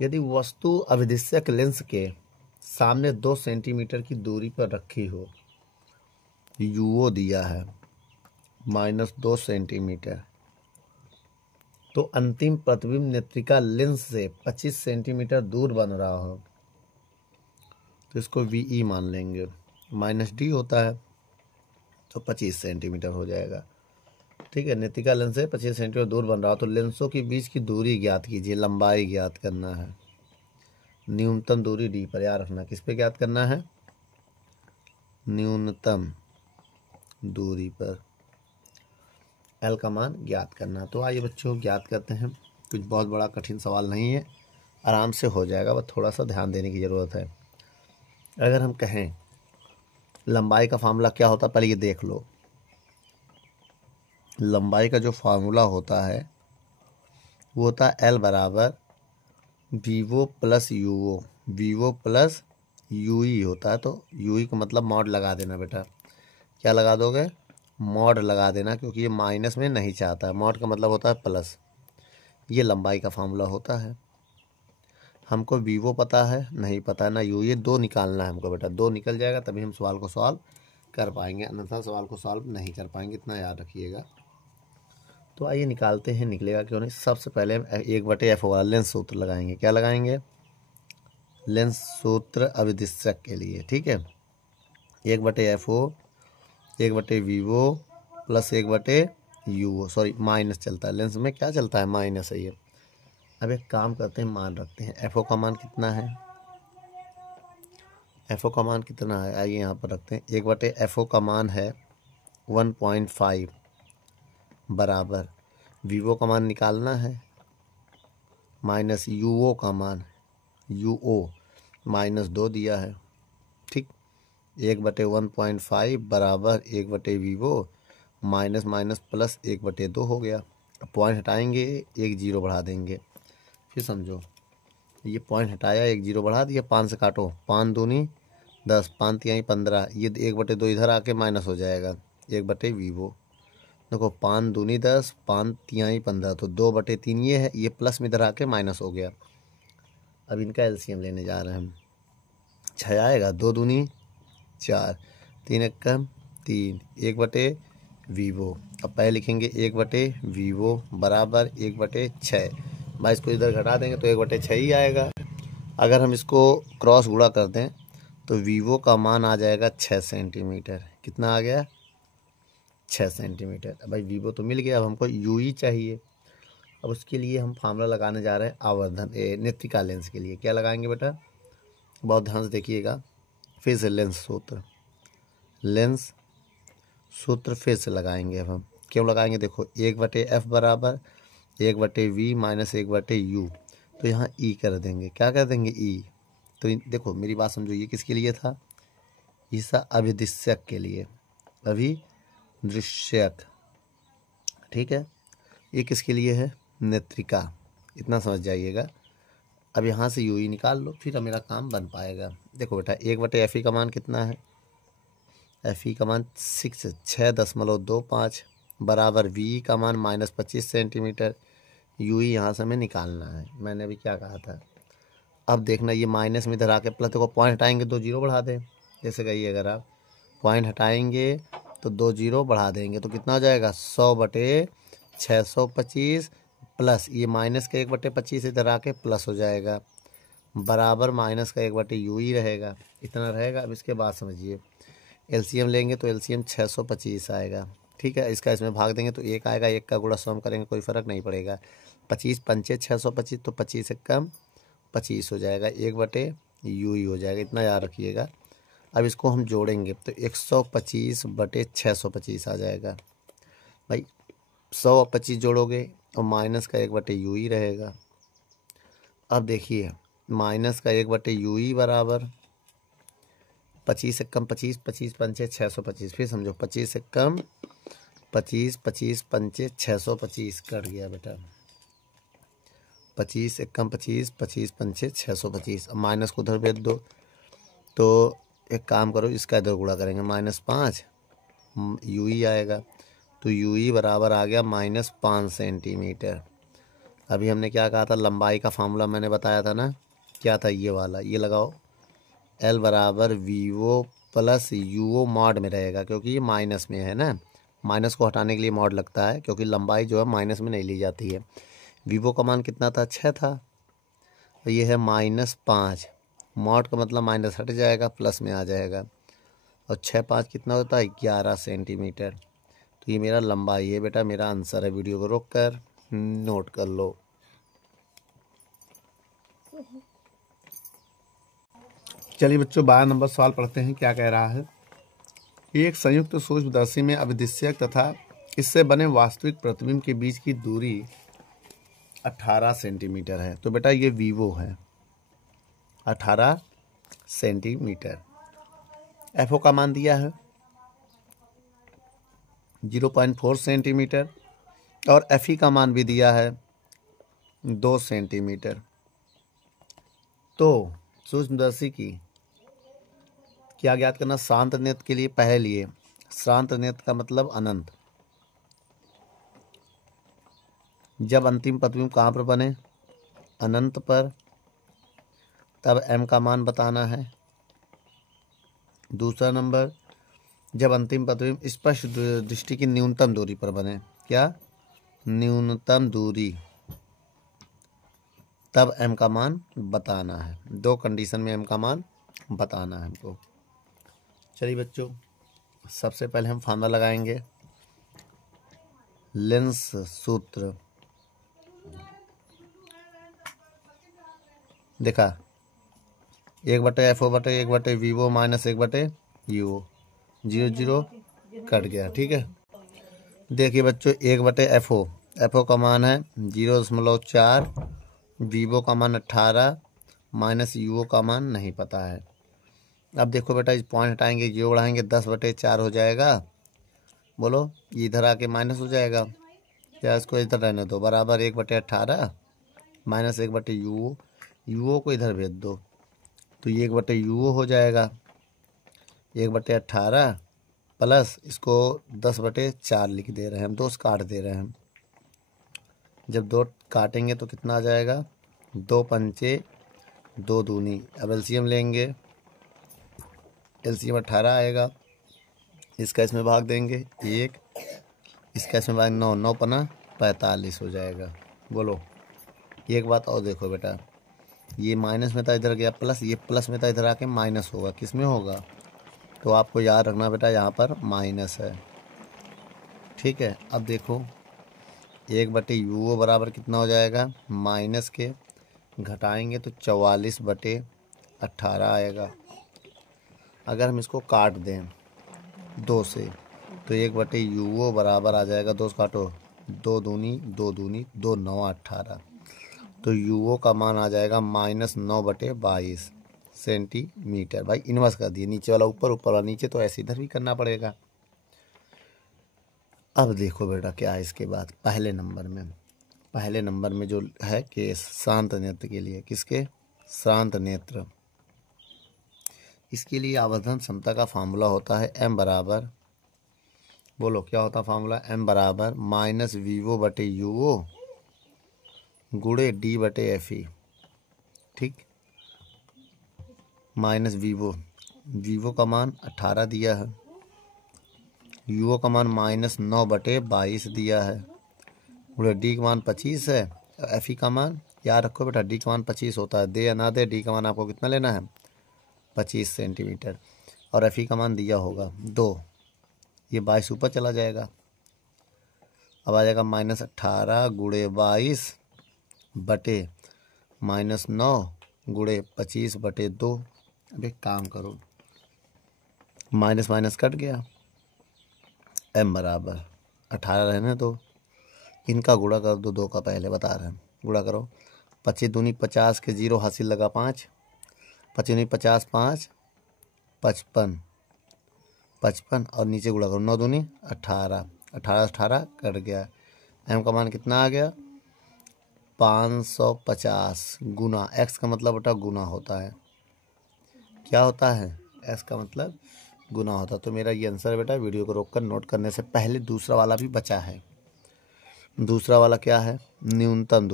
यदि वस्तु अविदिश्यक लेंस के सामने 2 सेंटीमीटर की दूरी पर रखी हो, यूओ दिया है -2 सेंटीमीटर, तो अंतिम प्रतिबिंब नेत्रिका लेंस से 25 सेंटीमीटर दूर बन रहा हो, तो इसको VE मान लेंगे। -D होता है तो 25 सेंटीमीटर हो जाएगा। ठीक है, नेत्रिका लेंस से 25 सेंटीमीटर दूर बन रहा हो, तो लेंसों के बीच की दूरी ज्ञात कीजिए, लंबाई ज्ञात करना है। न्यूनतम दूरी D पर, याद रखना किस पे ज्ञात करना है, न्यूनतम दूरी पर L का मान ज्ञात करना। तो आइए बच्चों ज्ञात करते हैं। कुछ बहुत बड़ा कठिन सवाल नहीं है, आराम से हो जाएगा, बस थोड़ा सा ध्यान देने की ज़रूरत है। अगर हम कहें लंबाई का फार्मूला क्या होता है, पहले ये देख लो। लंबाई का जो फार्मूला होता है वो होता है L बराबर V O plus U O, V O plus U E होता है। तो यूई का मतलब मॉड लगा देना बेटा, क्या लगा दोगे, मॉड लगा देना, क्योंकि ये माइनस में नहीं चाहता है। मॉड का मतलब होता है प्लस। ये लंबाई का फार्मूला होता है। हमको वीवो पता है, नहीं पता है ना यू, ये 2 निकालना है हमको बेटा। 2 निकल जाएगा तभी हम सवाल को सॉल्व कर पाएंगे, अन्यथा सवाल को सॉल्व नहीं कर पाएंगे, इतना याद रखिएगा। तो आइए निकालते हैं, निकलेगा क्यों नहीं। सबसे पहले हम 1/FO वाला लेंस सूत्र लगाएंगे। क्या लगाएंगे, लेंस सूत्र अविदिश्यक के लिए। ठीक है, 1/FO 1/वीवो प्लस 1/यूओ, सॉरी माइनस चलता है लेंस में, क्या चलता है माइनस है ये। अब एक काम करते हैं, मान रखते हैं। FO का मान कितना है, FO का मान कितना है, आइए यहाँ पर रखते हैं। 1/FO का मान है 1.5 बराबर वीवो का मान निकालना है माइनस यूओ का मान, यूओ -2 दिया है। ठीक, 1/1.5 बराबर 1/वीवो माइनस माइनस प्लस 1/2 हो गया। अब पॉइंट हटाएंगे, एक जीरो बढ़ा देंगे। फिर समझो, ये पॉइंट हटाया, एक जीरो बढ़ा दिया, 5 से काटो, 5 दूनी 10, 5 तिहाई 15, ये 1/2 इधर आके माइनस हो जाएगा 1/वीवो। देखो 5 दूनी 10, 5 तिहाई 15, तो 2/3 ये है, ये प्लस में इधर आके माइनस हो गया। अब इनका एलसीएम लेने जा रहे हैं हम। 6 आएगा, 2 दूनी 4, 3 एकम 3, 1/वीवो। अब पहले लिखेंगे 1/वीवो बराबर 1/6। भाई इसको इधर घटा देंगे तो 1/6 ही आएगा। अगर हम इसको क्रॉस गुणा कर दें तो वीवो का मान आ जाएगा 6 सेंटीमीटर। कितना आ गया? 6 सेंटीमीटर। अब भाई वीवो तो मिल गया, अब हमको यूई चाहिए। अब उसके लिए हम फार्मूला लगाने जा रहे हैं आवर्धन नेत्रिका लेंस के लिए। क्या लगाएंगे बेटा? बहुत ध्यान से देखिएगा। फिर से लेंस सूत्र फिर से लगाएंगे। अब हम क्यों लगाएंगे? देखो 1/f बराबर 1/v माइनस 1/u। तो यहाँ ई कर देंगे। क्या कर देंगे? ई। तो देखो मेरी बात समझो, ये किसके लिए था? ईसा अभिदृश्यक के लिए, अभिदृश्यक। ठीक है, ये किसके लिए है? नेत्रिका। इतना समझ जाइएगा। अब यहाँ से यू ई निकाल लो, फिर मेरा काम बन पाएगा। देखो बेटा 1/f का मान कितना है? एफ ई का मान 6.25 बराबर वी का मान -25 सेंटीमीटर। यू ई यहाँ से हमें निकालना है। मैंने अभी क्या कहा था? अब देखना, ये माइनस में इधर आके प्लस, देखो पॉइंट हटाएंगे 2 जीरो बढ़ा दें। जैसे कहिए, अगर आप पॉइंट हटाएंगे तो 2 जीरो बढ़ा देंगे तो कितना हो जाएगा? 100/625 प्लस ये माइनस का 1/25 इधर आके प्लस हो जाएगा, बराबर माइनस का 1/यू ही रहेगा। इतना रहेगा। अब इसके बाद समझिए, एलसीएम लेंगे तो एलसीएम 625 आएगा। ठीक है, इसका इसमें भाग देंगे तो 1 आएगा, 1 का गुणा 100 हम करेंगे कोई फ़र्क नहीं पड़ेगा। 25 पंचे 625, तो 25 से कम 25 हो जाएगा, 1/यू ही हो जाएगा। इतना याद रखिएगा। अब इसको हम जोड़ेंगे तो 125/625 आ जाएगा। भाई 100 और 25 जोड़ोगे और माइनस का 1/यू ही रहेगा। अब देखिए, माइनस का 1/यू ही बराबर 25 से कम 25, 25 पंचे 625। फिर समझो, 25 से कम 25, 25 पंचे 625 कट गया बेटा। 25 से कम 25, 25 पंचे 625। अब माइनस को उधर भेज दो। तो एक काम करो, इसका इधर गुणा करेंगे, -5 यू ई आएगा। तो यू ई बराबर आ गया -5 सेंटीमीटर। अभी हमने क्या कहा था? लंबाई का फार्मूला मैंने बताया था ना, क्या था? ये वाला, ये लगाओ। एल बराबर वीवो प्लस यूओ मॉड में रहेगा, क्योंकि ये माइनस में है ना। माइनस को हटाने के लिए मॉड लगता है, क्योंकि लंबाई जो है माइनस में नहीं ली जाती है। वीवो का मान कितना था? 6 था। तो ये है -5। मॉड का मतलब माइनस हट जाएगा, प्लस में आ जाएगा। और 6 5 कितना होता है? 11 सेंटीमीटर। तो ये मेरा लंबाई है बेटा, मेरा आंसर है। वीडियो को रोक कर नोट कर लो। चलिए बच्चों, 12 नंबर सवाल पढ़ते हैं। क्या कह रहा है? एक संयुक्त सूक्ष्मदर्शी में अभिदृश्यक तथा इससे बने वास्तविक प्रतिबिंब के बीच की दूरी 18 सेंटीमीटर है। तो बेटा ये वीवो है, 18 सेंटीमीटर। एफओ का मान दिया है 0.4 सेंटीमीटर और एफई का मान भी दिया है 2 सेंटीमीटर। तो सूक्ष्मदर्शी की क्या ज्ञात करना? शांत नेत्र के लिए पहले लिए, शांत नेत्र का मतलब अनंत। जब अंतिम प्रतिबिंब कहाँ पर बने? अनंत पर, तब एम का मान बताना है। दूसरा नंबर, जब अंतिम प्रतिबिंब स्पष्ट दृष्टि की न्यूनतम दूरी पर बने। क्या? न्यूनतम दूरी, तब एम का मान बताना है। 2 कंडीशन में एम का मान बताना है हमको। चलिए बच्चों, सबसे पहले हम फार्मूला लगाएंगे लेंस सूत्र। देखा 1/FO/1/वीवो माइनस 1/यूओ, 0 0 कट गया। ठीक है, देखिए बच्चों 1/FO, एफओ का मान है 0.4 वीवो का मान 18 माइनस यूओ का मान नहीं पता है। अब देखो बेटा, इस पॉइंट हटाएंगे, योग बढ़ाएंगे, 10/4 हो जाएगा। बोलो, ये इधर आके माइनस हो जाएगा, क्या इसको इधर रहने दो, बराबर 1/18 माइनस 1/यूओ, यूओ को इधर भेज दो, तो ये 1/यूओ हो जाएगा। 1/18 प्लस इसको 10/4 लिख दे रहे हैं हम, 2 काट दे रहे हैं। जब 2 काटेंगे तो कितना आ जाएगा, 2 पंचे 2 दूनी। अब एलसीएम लेंगे, एलसीएम 18 आएगा, इसका इसमें भाग देंगे 1, इसका इसमें भाग 9, 9 पना 45 हो जाएगा। बोलो, एक बात और देखो बेटा, ये माइनस में था इधर गया प्लस, ये प्लस में था इधर आके माइनस होगा, किस में होगा, तो आपको याद रखना बेटा यहाँ पर माइनस है। ठीक है, अब देखो 1/यूओ बराबर कितना हो जाएगा, माइनस के घटाएंगे तो 44/18 आएगा। अगर हम इसको काट दें 2 से तो 1/यूओ बराबर आ जाएगा, 2 से काटो, 2 दूनी 2 दूनी 2, 9 18, तो यूओ का मान आ जाएगा -9/22 सेंटीमीटर। भाई इन्वर्स कर दिए, नीचे वाला ऊपर, ऊपर वाला नीचे, तो ऐसे इधर भी करना पड़ेगा। अब देखो बेटा क्या है इसके बाद, पहले नंबर में जो है केस शांत नेत्र के लिए, किसके, शांत नेत्र, इसके लिए आवर्धन क्षमता का फार्मूला होता है m बराबर, बोलो क्या होता है फार्मूला, m बराबर -वीवो/यूओ गुणे d/fe। ठीक, माइनस वीवो का मान 18 दिया है, यूओ का मान -9/22 दिया है, गुणे डी का मान 25 है, एफ ई का मान याद रखो बेटा, डी का मान 25 होता है, दे या ना दे, डी का मान आपको कितना लेना है, 25 सेंटीमीटर, और एफ ई का मान दिया होगा 2, ये 22 ऊपर चला जाएगा। अब आ जाएगा -18 गुणे 22 बटे -9 गुणे 25/2। अब एक काम करो, माइनस माइनस कट गया, m बराबर 18 रहने दो, इनका गुणा कर दो, 2 का पहले बता रहे हैं, गुणा करो, 25 दूनी 50 के 0 हासिल लगा 5, 25 दूनी 50 5 55 55, और नीचे गुणा करो, 9 दूनी 18, 18 कट गया, m का मान कितना आ गया 550 गुना, x का मतलब बेटा गुना होता है, क्या होता है, x का मतलब गुना होता है। तो मेरा ये आंसर है बेटा, वीडियो को रोककर नोट करने से पहले दूसरा वाला भी बचा है। दूसरा वाला क्या है, न्यूनतम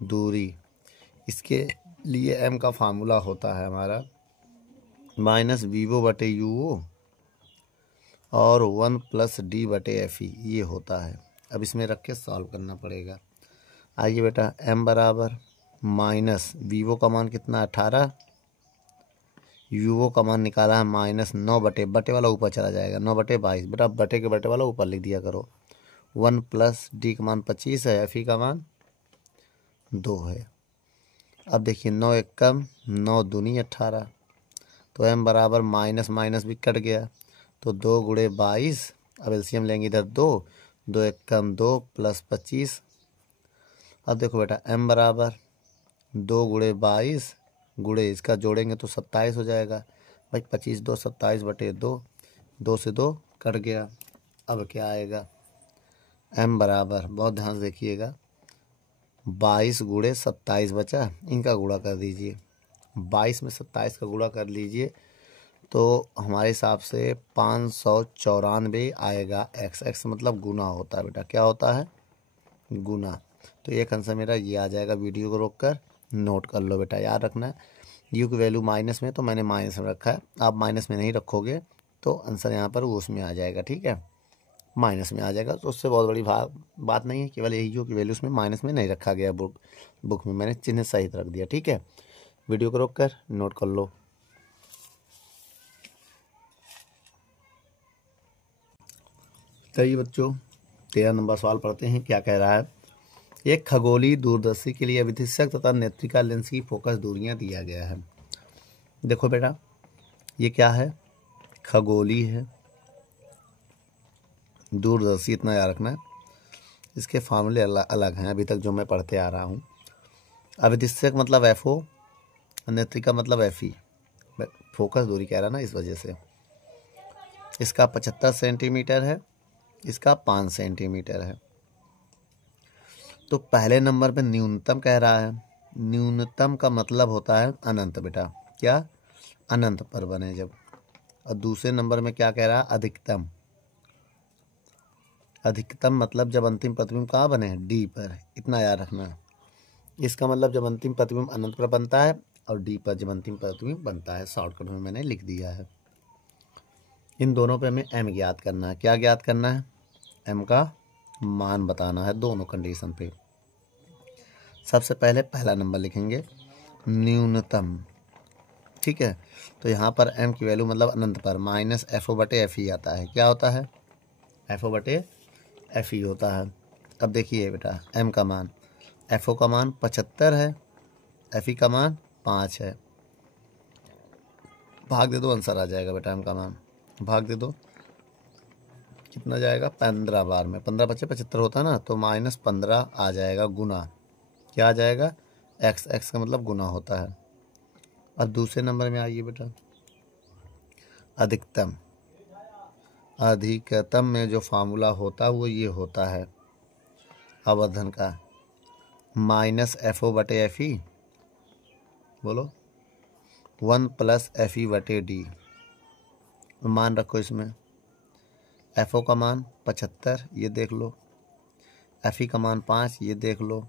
दूरी, इसके लिए m का फार्मूला होता है हमारा -वीवो/यूओ और 1 + d/fe, ये होता है। अब इसमें रख के सॉल्व करना पड़ेगा। आइए बेटा, m बराबर माइनस वीवो का मान कितना 18, यूओ का मान निकाला है -9 बटे वाला ऊपर चला जाएगा, 9/22, बेटा बटे के बटे वाला ऊपर लिख दिया करो, 1 + d का मान 25 है, एफ ई का मान 2 है। अब देखिए 9 1 कम 9 दूनी 18, तो m बराबर माइनस माइनस भी कट गया, तो 2 गुणे 22, अब एलसीएम लेंगे इधर 2 1 कम 2 + 25। अब देखो बेटा m बराबर 2 गुणे 22 गुणे इसका जोड़ेंगे तो 27 हो जाएगा, भाई 25 2 27/2, 2 से 2 कट गया। अब क्या आएगा, m बराबर, बहुत ध्यान से देखिएगा, 22 गुणे 27 बचा, इनका गुणा कर दीजिए, 22 में 27 का गुणा कर लीजिए, तो हमारे हिसाब से 594 आएगा। x मतलब गुना होता है बेटा, क्या होता है, गुना। तो एक आंसर मेरा ये आ जाएगा, वीडियो को रोककर नोट कर लो बेटा, याद रखना है यू की वैल्यू माइनस में, तो मैंने माइनस में रखा है, आप माइनस में नहीं रखोगे तो आंसर यहाँ पर वो उसमें आ जाएगा, ठीक है, माइनस में आ जाएगा, तो उससे बहुत बड़ी बात नहीं है, केवल यही यू की वैल्यू उसमें माइनस में नहीं रखा गया, बुक में मैंने चिन्ह सहित रख दिया, ठीक है। वीडियो को रोक कर नोट कर लो। चलिए बच्चों, 13 नंबर सवाल पढ़ते हैं, क्या कह रहा है, एक खगोलीय दूरदर्शी के लिए विधिशक तथा नेत्रिका लेंस की फोकस दूरियां दिया गया है। देखो बेटा, ये क्या है, खगोलीय है, दूरदर्शी, इतना याद रखना है, इसके फार्मूले अलग अलग हैं अभी तक जो मैं पढ़ते आ रहा हूँ। अविदिश्यक मतलब FO, नेत्रिका मतलब FE, फोकस दूरी कह रहा ना, इस वजह से। इसका 75 सेंटीमीटर है, इसका 5 सेंटीमीटर है। तो पहले नंबर पे न्यूनतम कह रहा है। न्यूनतम का मतलब होता है अनंत बेटा, क्या अनंत पर बने जब। और दूसरे नंबर में क्या कह रहा है, अधिकतम। अधिकतम मतलब जब अंतिम प्रतिबिंब कहाँ बने हैं, D पर, इतना याद रखना। इसका मतलब जब अंतिम प्रतिबिंब अनंत पर बनता है और D पर जब अंतिम प्रतिबिंब बनता है। शॉर्टकट में मैंने लिख दिया है। इन दोनों पे हमें M ज्ञात करना है। क्या ज्ञात करना है, M का मान बताना है दोनों कंडीशन पे। सबसे पहले पहला नंबर लिखेंगे न्यूनतम, ठीक है। तो यहाँ पर M की वैल्यू मतलब अनंत पर माइनस FO/FE आता है। क्या होता है, FO/FE होता है। अब देखिए बेटा M का मान, FO का मान 75 है, FE का मान 5 है। भाग दे दो, आंसर आ जाएगा बेटा। M का मान भाग दे दो, कितना जाएगा, 15 बार में। 15 × 5 = 75 होता है ना, तो -15 आ जाएगा गुना। क्या आ जाएगा, x का मतलब गुना होता है। और दूसरे नंबर में आइए बेटा, अधिकतम। अधिकतम में जो फार्मूला होता है वो ये होता है आवर्धन का, -FO/FE, बोलो 1 + FE/D। मान रखो इसमें, FO का मान 75, ये देख लो। FE का मान 5, ये देख लो।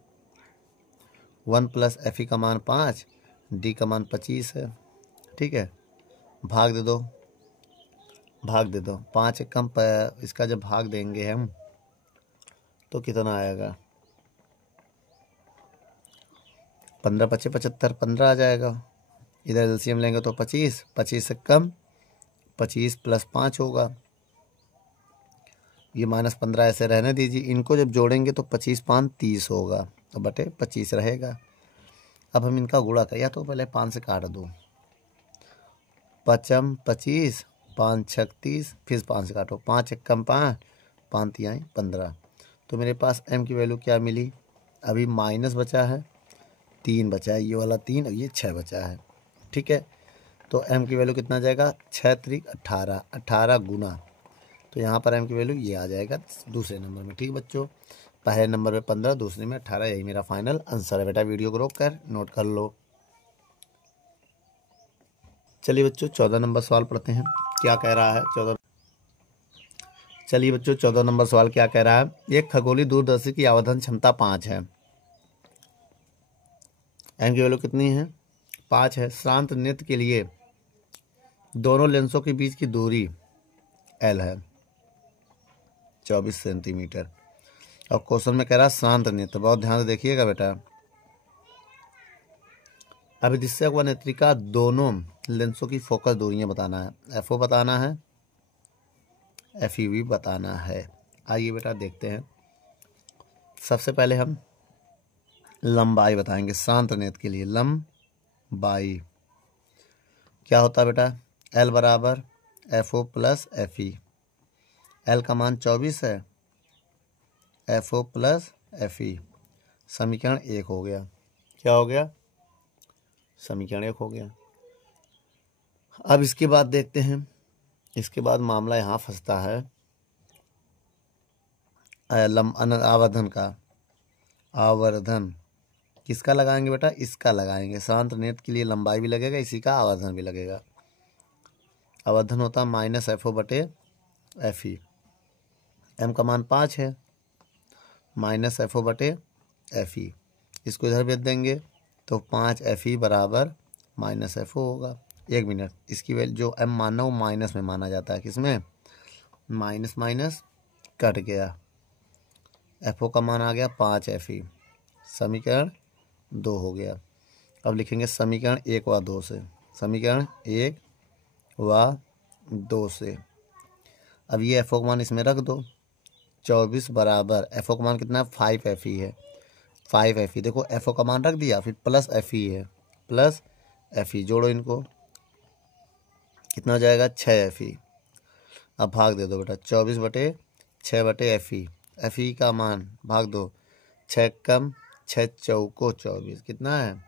1 + FE का मान 5, D का मान 25 है, ठीक है। भाग दे दो, भाग दे दो। 5 एक कम इसका जब भाग देंगे हम तो कितना आएगा, 15 × 5 = 75, 15 आ जाएगा। इधर एलसीएम लेंगे तो 25, 25 से कम 25 + 5 होगा। ये -15 ऐसे रहने दीजिए। इनको जब जोड़ेंगे तो 25 × 5 = 30 होगा, तो बटे 25 रहेगा। अब हम इनका गुणा करें, या तो पहले 5 से काट दो, 5 × 25, 5 × 6 = 30, फिर 5 से काटो, 5 × 1 = 5, 5 × 3 = 15। तो मेरे पास M की वैल्यू क्या मिली, अभी माइनस बचा है, 3 बचा है, ये वाला 3 और ये 6 बचा है, ठीक है। तो M की वैल्यू कितना जाएगा, 6 × 3 = 18, 18 गुना। तो यहाँ पर M की वैल्यू ये आ जाएगा दूसरे नंबर में, ठीक बच्चों। पहले नंबर में 15, दूसरे में 18, यही मेरा फाइनल आंसर है बेटा। वीडियो को रोक कर नोट कर लो। चलिए बच्चों 14 नंबर सवाल पढ़ते हैं, क्या कह रहा है 14। चलिए बच्चों 14 नंबर सवाल क्या कह रहा है, एक खगोलीय दूरदर्शी की आवर्धन क्षमता 5 है। M की वैल्यू कितनी है, 5 है। श्रांत नेत्र के लिए दोनों लेंसों के बीच की दूरी L है 24 सेंटीमीटर। और क्वेश्चन में कह रहा है श्रांत नेत्र, बहुत ध्यान से देखिएगा बेटा। अभिदिश्यक व नेत्रिका दोनों लेंसों की फोकस दूरियां बताना है। FO बताना है, FE भी बताना है। आइए बेटा देखते हैं। सबसे पहले हम लंबाई बताएंगे श्रांत नेत्र के लिए। लंबाई क्या होता है बेटा, L = FO + FE। L का मान 24 है, FO + FE, समीकरण 1 हो गया। क्या हो गया, समीकरण 1 हो गया। अब इसके बाद देखते हैं, इसके बाद मामला यहाँ फंसता है आवर्धन का। आवर्धन किसका लगाएंगे बेटा, इसका लगाएंगे। श्रांत नेत्र के लिए लंबाई भी लगेगा, इसी का आवर्धन भी लगेगा। आवर्धन होता है -FO/FE। M का मान 5 है, -FO/FE। इसको इधर भेज देंगे तो 5 FE = -FO होगा। 1 मिनट, इसकी वैल्यू जो M मानना वो माइनस में माना जाता है, किसमें, माइनस माइनस कट गया। FO का मान आ गया 5 FE, समीकरण 2 हो गया। अब लिखेंगे समीकरण 1 व 2 से, समीकरण 1 व 2 से। अब ये FO का मान इसमें रख दो, 24 बराबर FO का मान कितना है, 5 FE है, 5 FE। देखो FO का मान रख दिया, फिर प्लस FE है, प्लस FE जोड़ो इनको, कितना हो जाएगा, 6 FE। अब भाग दे दो बेटा, 24/6/FE, एफ ई का मान भाग दो, 6 कम 6 चौको 24, कितना है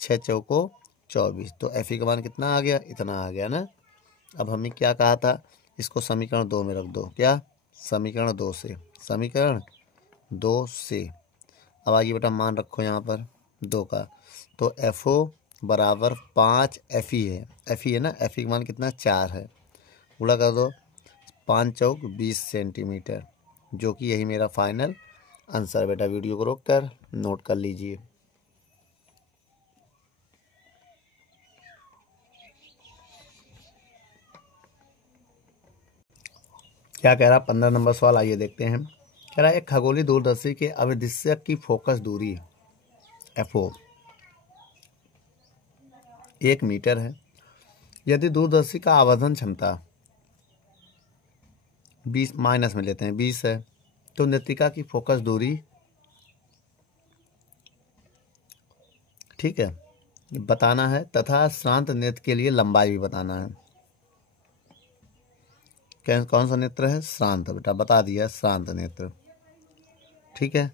6 चौको 24। तो एफ ई का मान कितना आ गया, इतना आ गया ना। अब हमें क्या कहा था, इसको समीकरण 2 में रख दो, क्या समीकरण 2 से, समीकरण 2 से। अब आगे बेटा मान रखो यहाँ पर 2 का, तो एफ ओ बराबर 5 एफ ई है, एफ ई है ना, एफ ई का मान कितना 4 है, गुणा कर दो 5 चौक 20 सेंटीमीटर, जो कि यही मेरा फाइनल आंसर। बेटा वीडियो को रोक कर नोट कर लीजिए। क्या कह रहा 15 नंबर सवाल, आइए देखते हैं। कह रहा है एक खगोलीय दूरदर्शी के अभिदिशक की फोकस दूरी एफ ओ 1 मीटर है। यदि दूरदर्शी का आवर्धन क्षमता 20 माइनस में लेते हैं 20 है, तो नेत्रिका की फोकस दूरी, ठीक है, बताना है तथा श्रांत नेत्र के लिए लंबाई भी बताना है। कौन सा नेत्र है, श्रांत, बेटा बता दिया श्रांत नेत्र, ठीक है।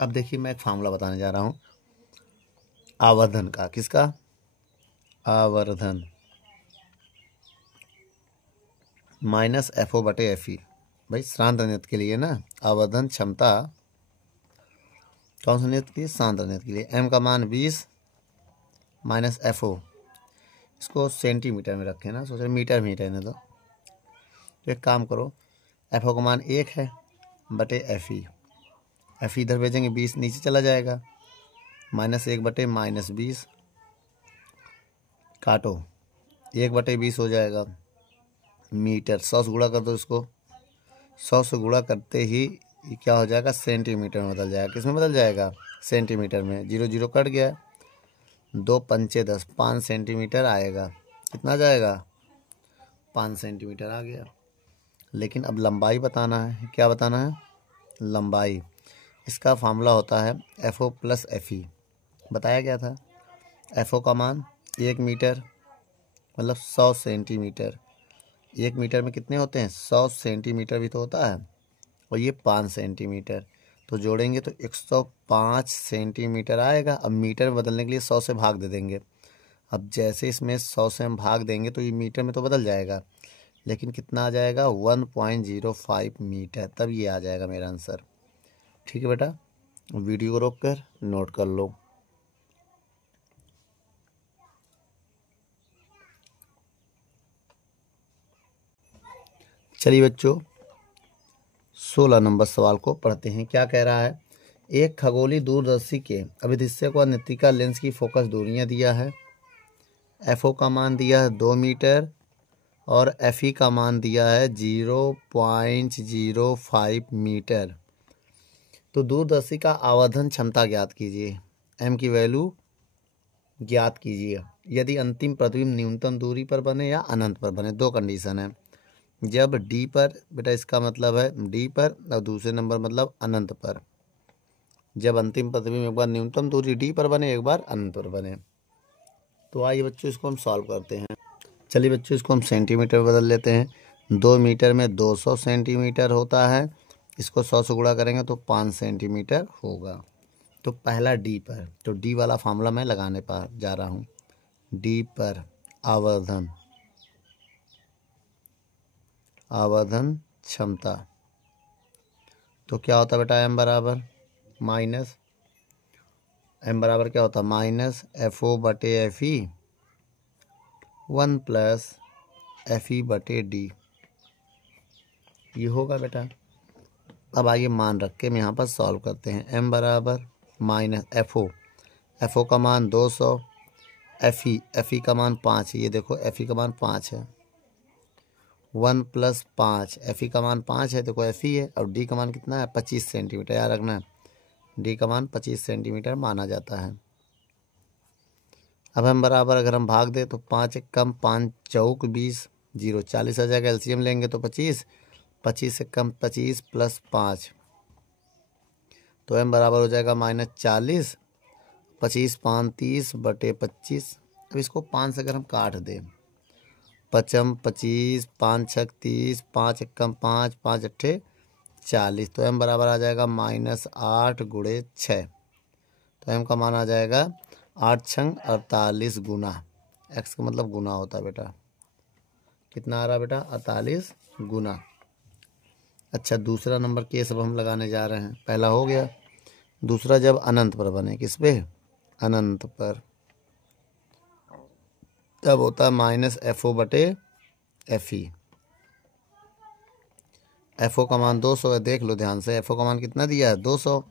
अब देखिए मैं एक फार्मूला बताने जा रहा हूं आवर्धन का, किसका, आवर्धन माइनस एफ ओ बटे एफ ई, भाई श्रांत नेत्र के लिए ना, आवर्धन क्षमता कौन सा नेत्र के लिए, श्रांत नेत्र के लिए, एम का मान 20 माइनस एफ ओ, इसको सेंटीमीटर में रखें ना, सोचे मीटर में ही रहने दो। तो एक काम करो, एफ ओ का मान 1 है बटे एफ ई, एफ ई इधर भेजेंगे 20 नीचे चला जाएगा, -1 बटे -20, काटो 1 बटे 20 हो जाएगा मीटर, 100 से गुणा कर दो इसको, 100 से गुणा करते ही ये क्या हो जाएगा, सेंटीमीटर में बदल जाएगा, किस में बदल जाएगा, सेंटीमीटर में, 0 0 कट गया, 2 पंचे 10, 5 सेंटीमीटर आएगा, कितना जाएगा 5 सेंटीमीटर आ गया। लेकिन अब लंबाई बताना है, क्या बताना है, लंबाई, इसका फार्मूला होता है F O plus F E, बताया गया था। एफ ओ का मान 1 मीटर मतलब 100 सेंटीमीटर, 1 मीटर में कितने होते हैं 100 सेंटीमीटर भी तो होता है, और ये 5 सेंटीमीटर, तो जोड़ेंगे तो 105 सेंटीमीटर आएगा। अब मीटर में बदलने के लिए 100 से भाग दे देंगे, अब जैसे इसमें 100 से हम भाग देंगे तो ये मीटर में तो बदल जाएगा, लेकिन कितना आ जाएगा 1.05 मीटर, तब ये आ जाएगा मेरा आंसर। ठीक है बेटा, वीडियो को रोक कर नोट कर लो। चलिए बच्चों 16 नंबर सवाल को पढ़ते हैं। क्या कह रहा है, एक खगोलीय दूरदर्शी के अभिदिशक व नेत्रिका लेंस की फोकस दूरियां दिया है, एफ ओ का मान दिया है 2 मीटर और एफ ई का मान दिया है 0.05 मीटर। तो दूरदर्शी का आवर्धन क्षमता ज्ञात कीजिए, एम की वैल्यू ज्ञात कीजिए यदि अंतिम प्रतिबिंब न्यूनतम दूरी पर बने या अनंत पर बने। दो कंडीशन है, जब डी पर, बेटा इसका मतलब है डी पर, और दूसरे नंबर मतलब अनंत पर, जब अंतिम प्रतिबिंब एक बार न्यूनतम दूरी डी पर बने, एक बार अनंत पर बने। तो आइए बच्चों इसको हम सॉल्व करते हैं। चलिए बच्चों इसको हम सेंटीमीटर बदल लेते हैं, 2 मीटर में 200 सेंटीमीटर होता है, इसको 100 से गुणा करेंगे तो 5 सेंटीमीटर होगा। तो पहला डी पर, तो डी वाला फार्मूला मैं लगाने पर जा रहा हूँ, डी पर आवर्धन, आवर्धन क्षमता, तो क्या होता है बेटा एम बराबर माइनस, एम बराबर क्या होता है माइनस एफ ओ बटे एफ ई 1 प्लस एफ ई बटे डी, ये होगा बेटा। अब आइए मान रख के हम यहाँ पर सॉल्व करते हैं, एम बराबर माइनस एफ ओ का मान 200, एफ ई का मान 5 है, ये देखो एफ ई का मान 5 है, 1 प्लस 5, एफ ई का मान 5 है, देखो एफ ई है, और डी का मान कितना है 25 सेंटीमीटर, याद रखना डी का मान 25 सेंटीमीटर माना जाता है। अब हम बराबर अगर हम भाग दे तो 5 एक कम 5 चौक 20, 0 40 आ जाएगा, एलसीएम लेंगे तो 25, 25 से कम 25 प्लस 5, तो एम बराबर हो जाएगा -40, 25 5 30 बटे 25। अब इसको 5 से अगर हम काट दें, 5 25 5 6 30, 5 एक कम 5, 5 अट्ठे 40, तो m बराबर आ जाएगा -8 गुणे 6। तो m का मान आ जाएगा 8 छंग 48 गुना, x का मतलब गुना होता है बेटा। कितना आ रहा बेटा? 48 गुना। अच्छा, दूसरा नंबर केस अब हम लगाने जा रहे हैं। पहला हो गया, दूसरा जब अनंत पर बने। किस पे? अनंत पर। तब होता है -FO/FE। FO का मान 200 है, देख लो ध्यान से। FO का मान कितना दिया है? 200।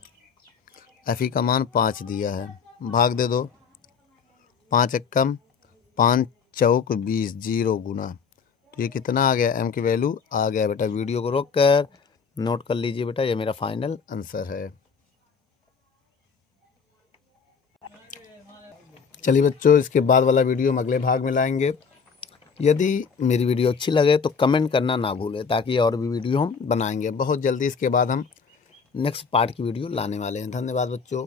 FE का मान 5 दिया है, भाग दे दो। 5 एकम 5 चौक 20, 0 गुना। तो ये कितना आ गया? m की वैल्यू आ गया बेटा। वीडियो को रोक कर नोट कर लीजिए बेटा, ये मेरा फाइनल आंसर है। चलिए बच्चों, इसके बाद वाला वीडियो हम अगले भाग में लाएंगे। यदि मेरी वीडियो अच्छी लगे तो कमेंट करना ना भूलें, ताकि और भी वीडियो हम बनाएंगे बहुत जल्दी। इसके बाद हम नेक्स्ट पार्ट की वीडियो लाने वाले हैं। धन्यवाद बच्चों।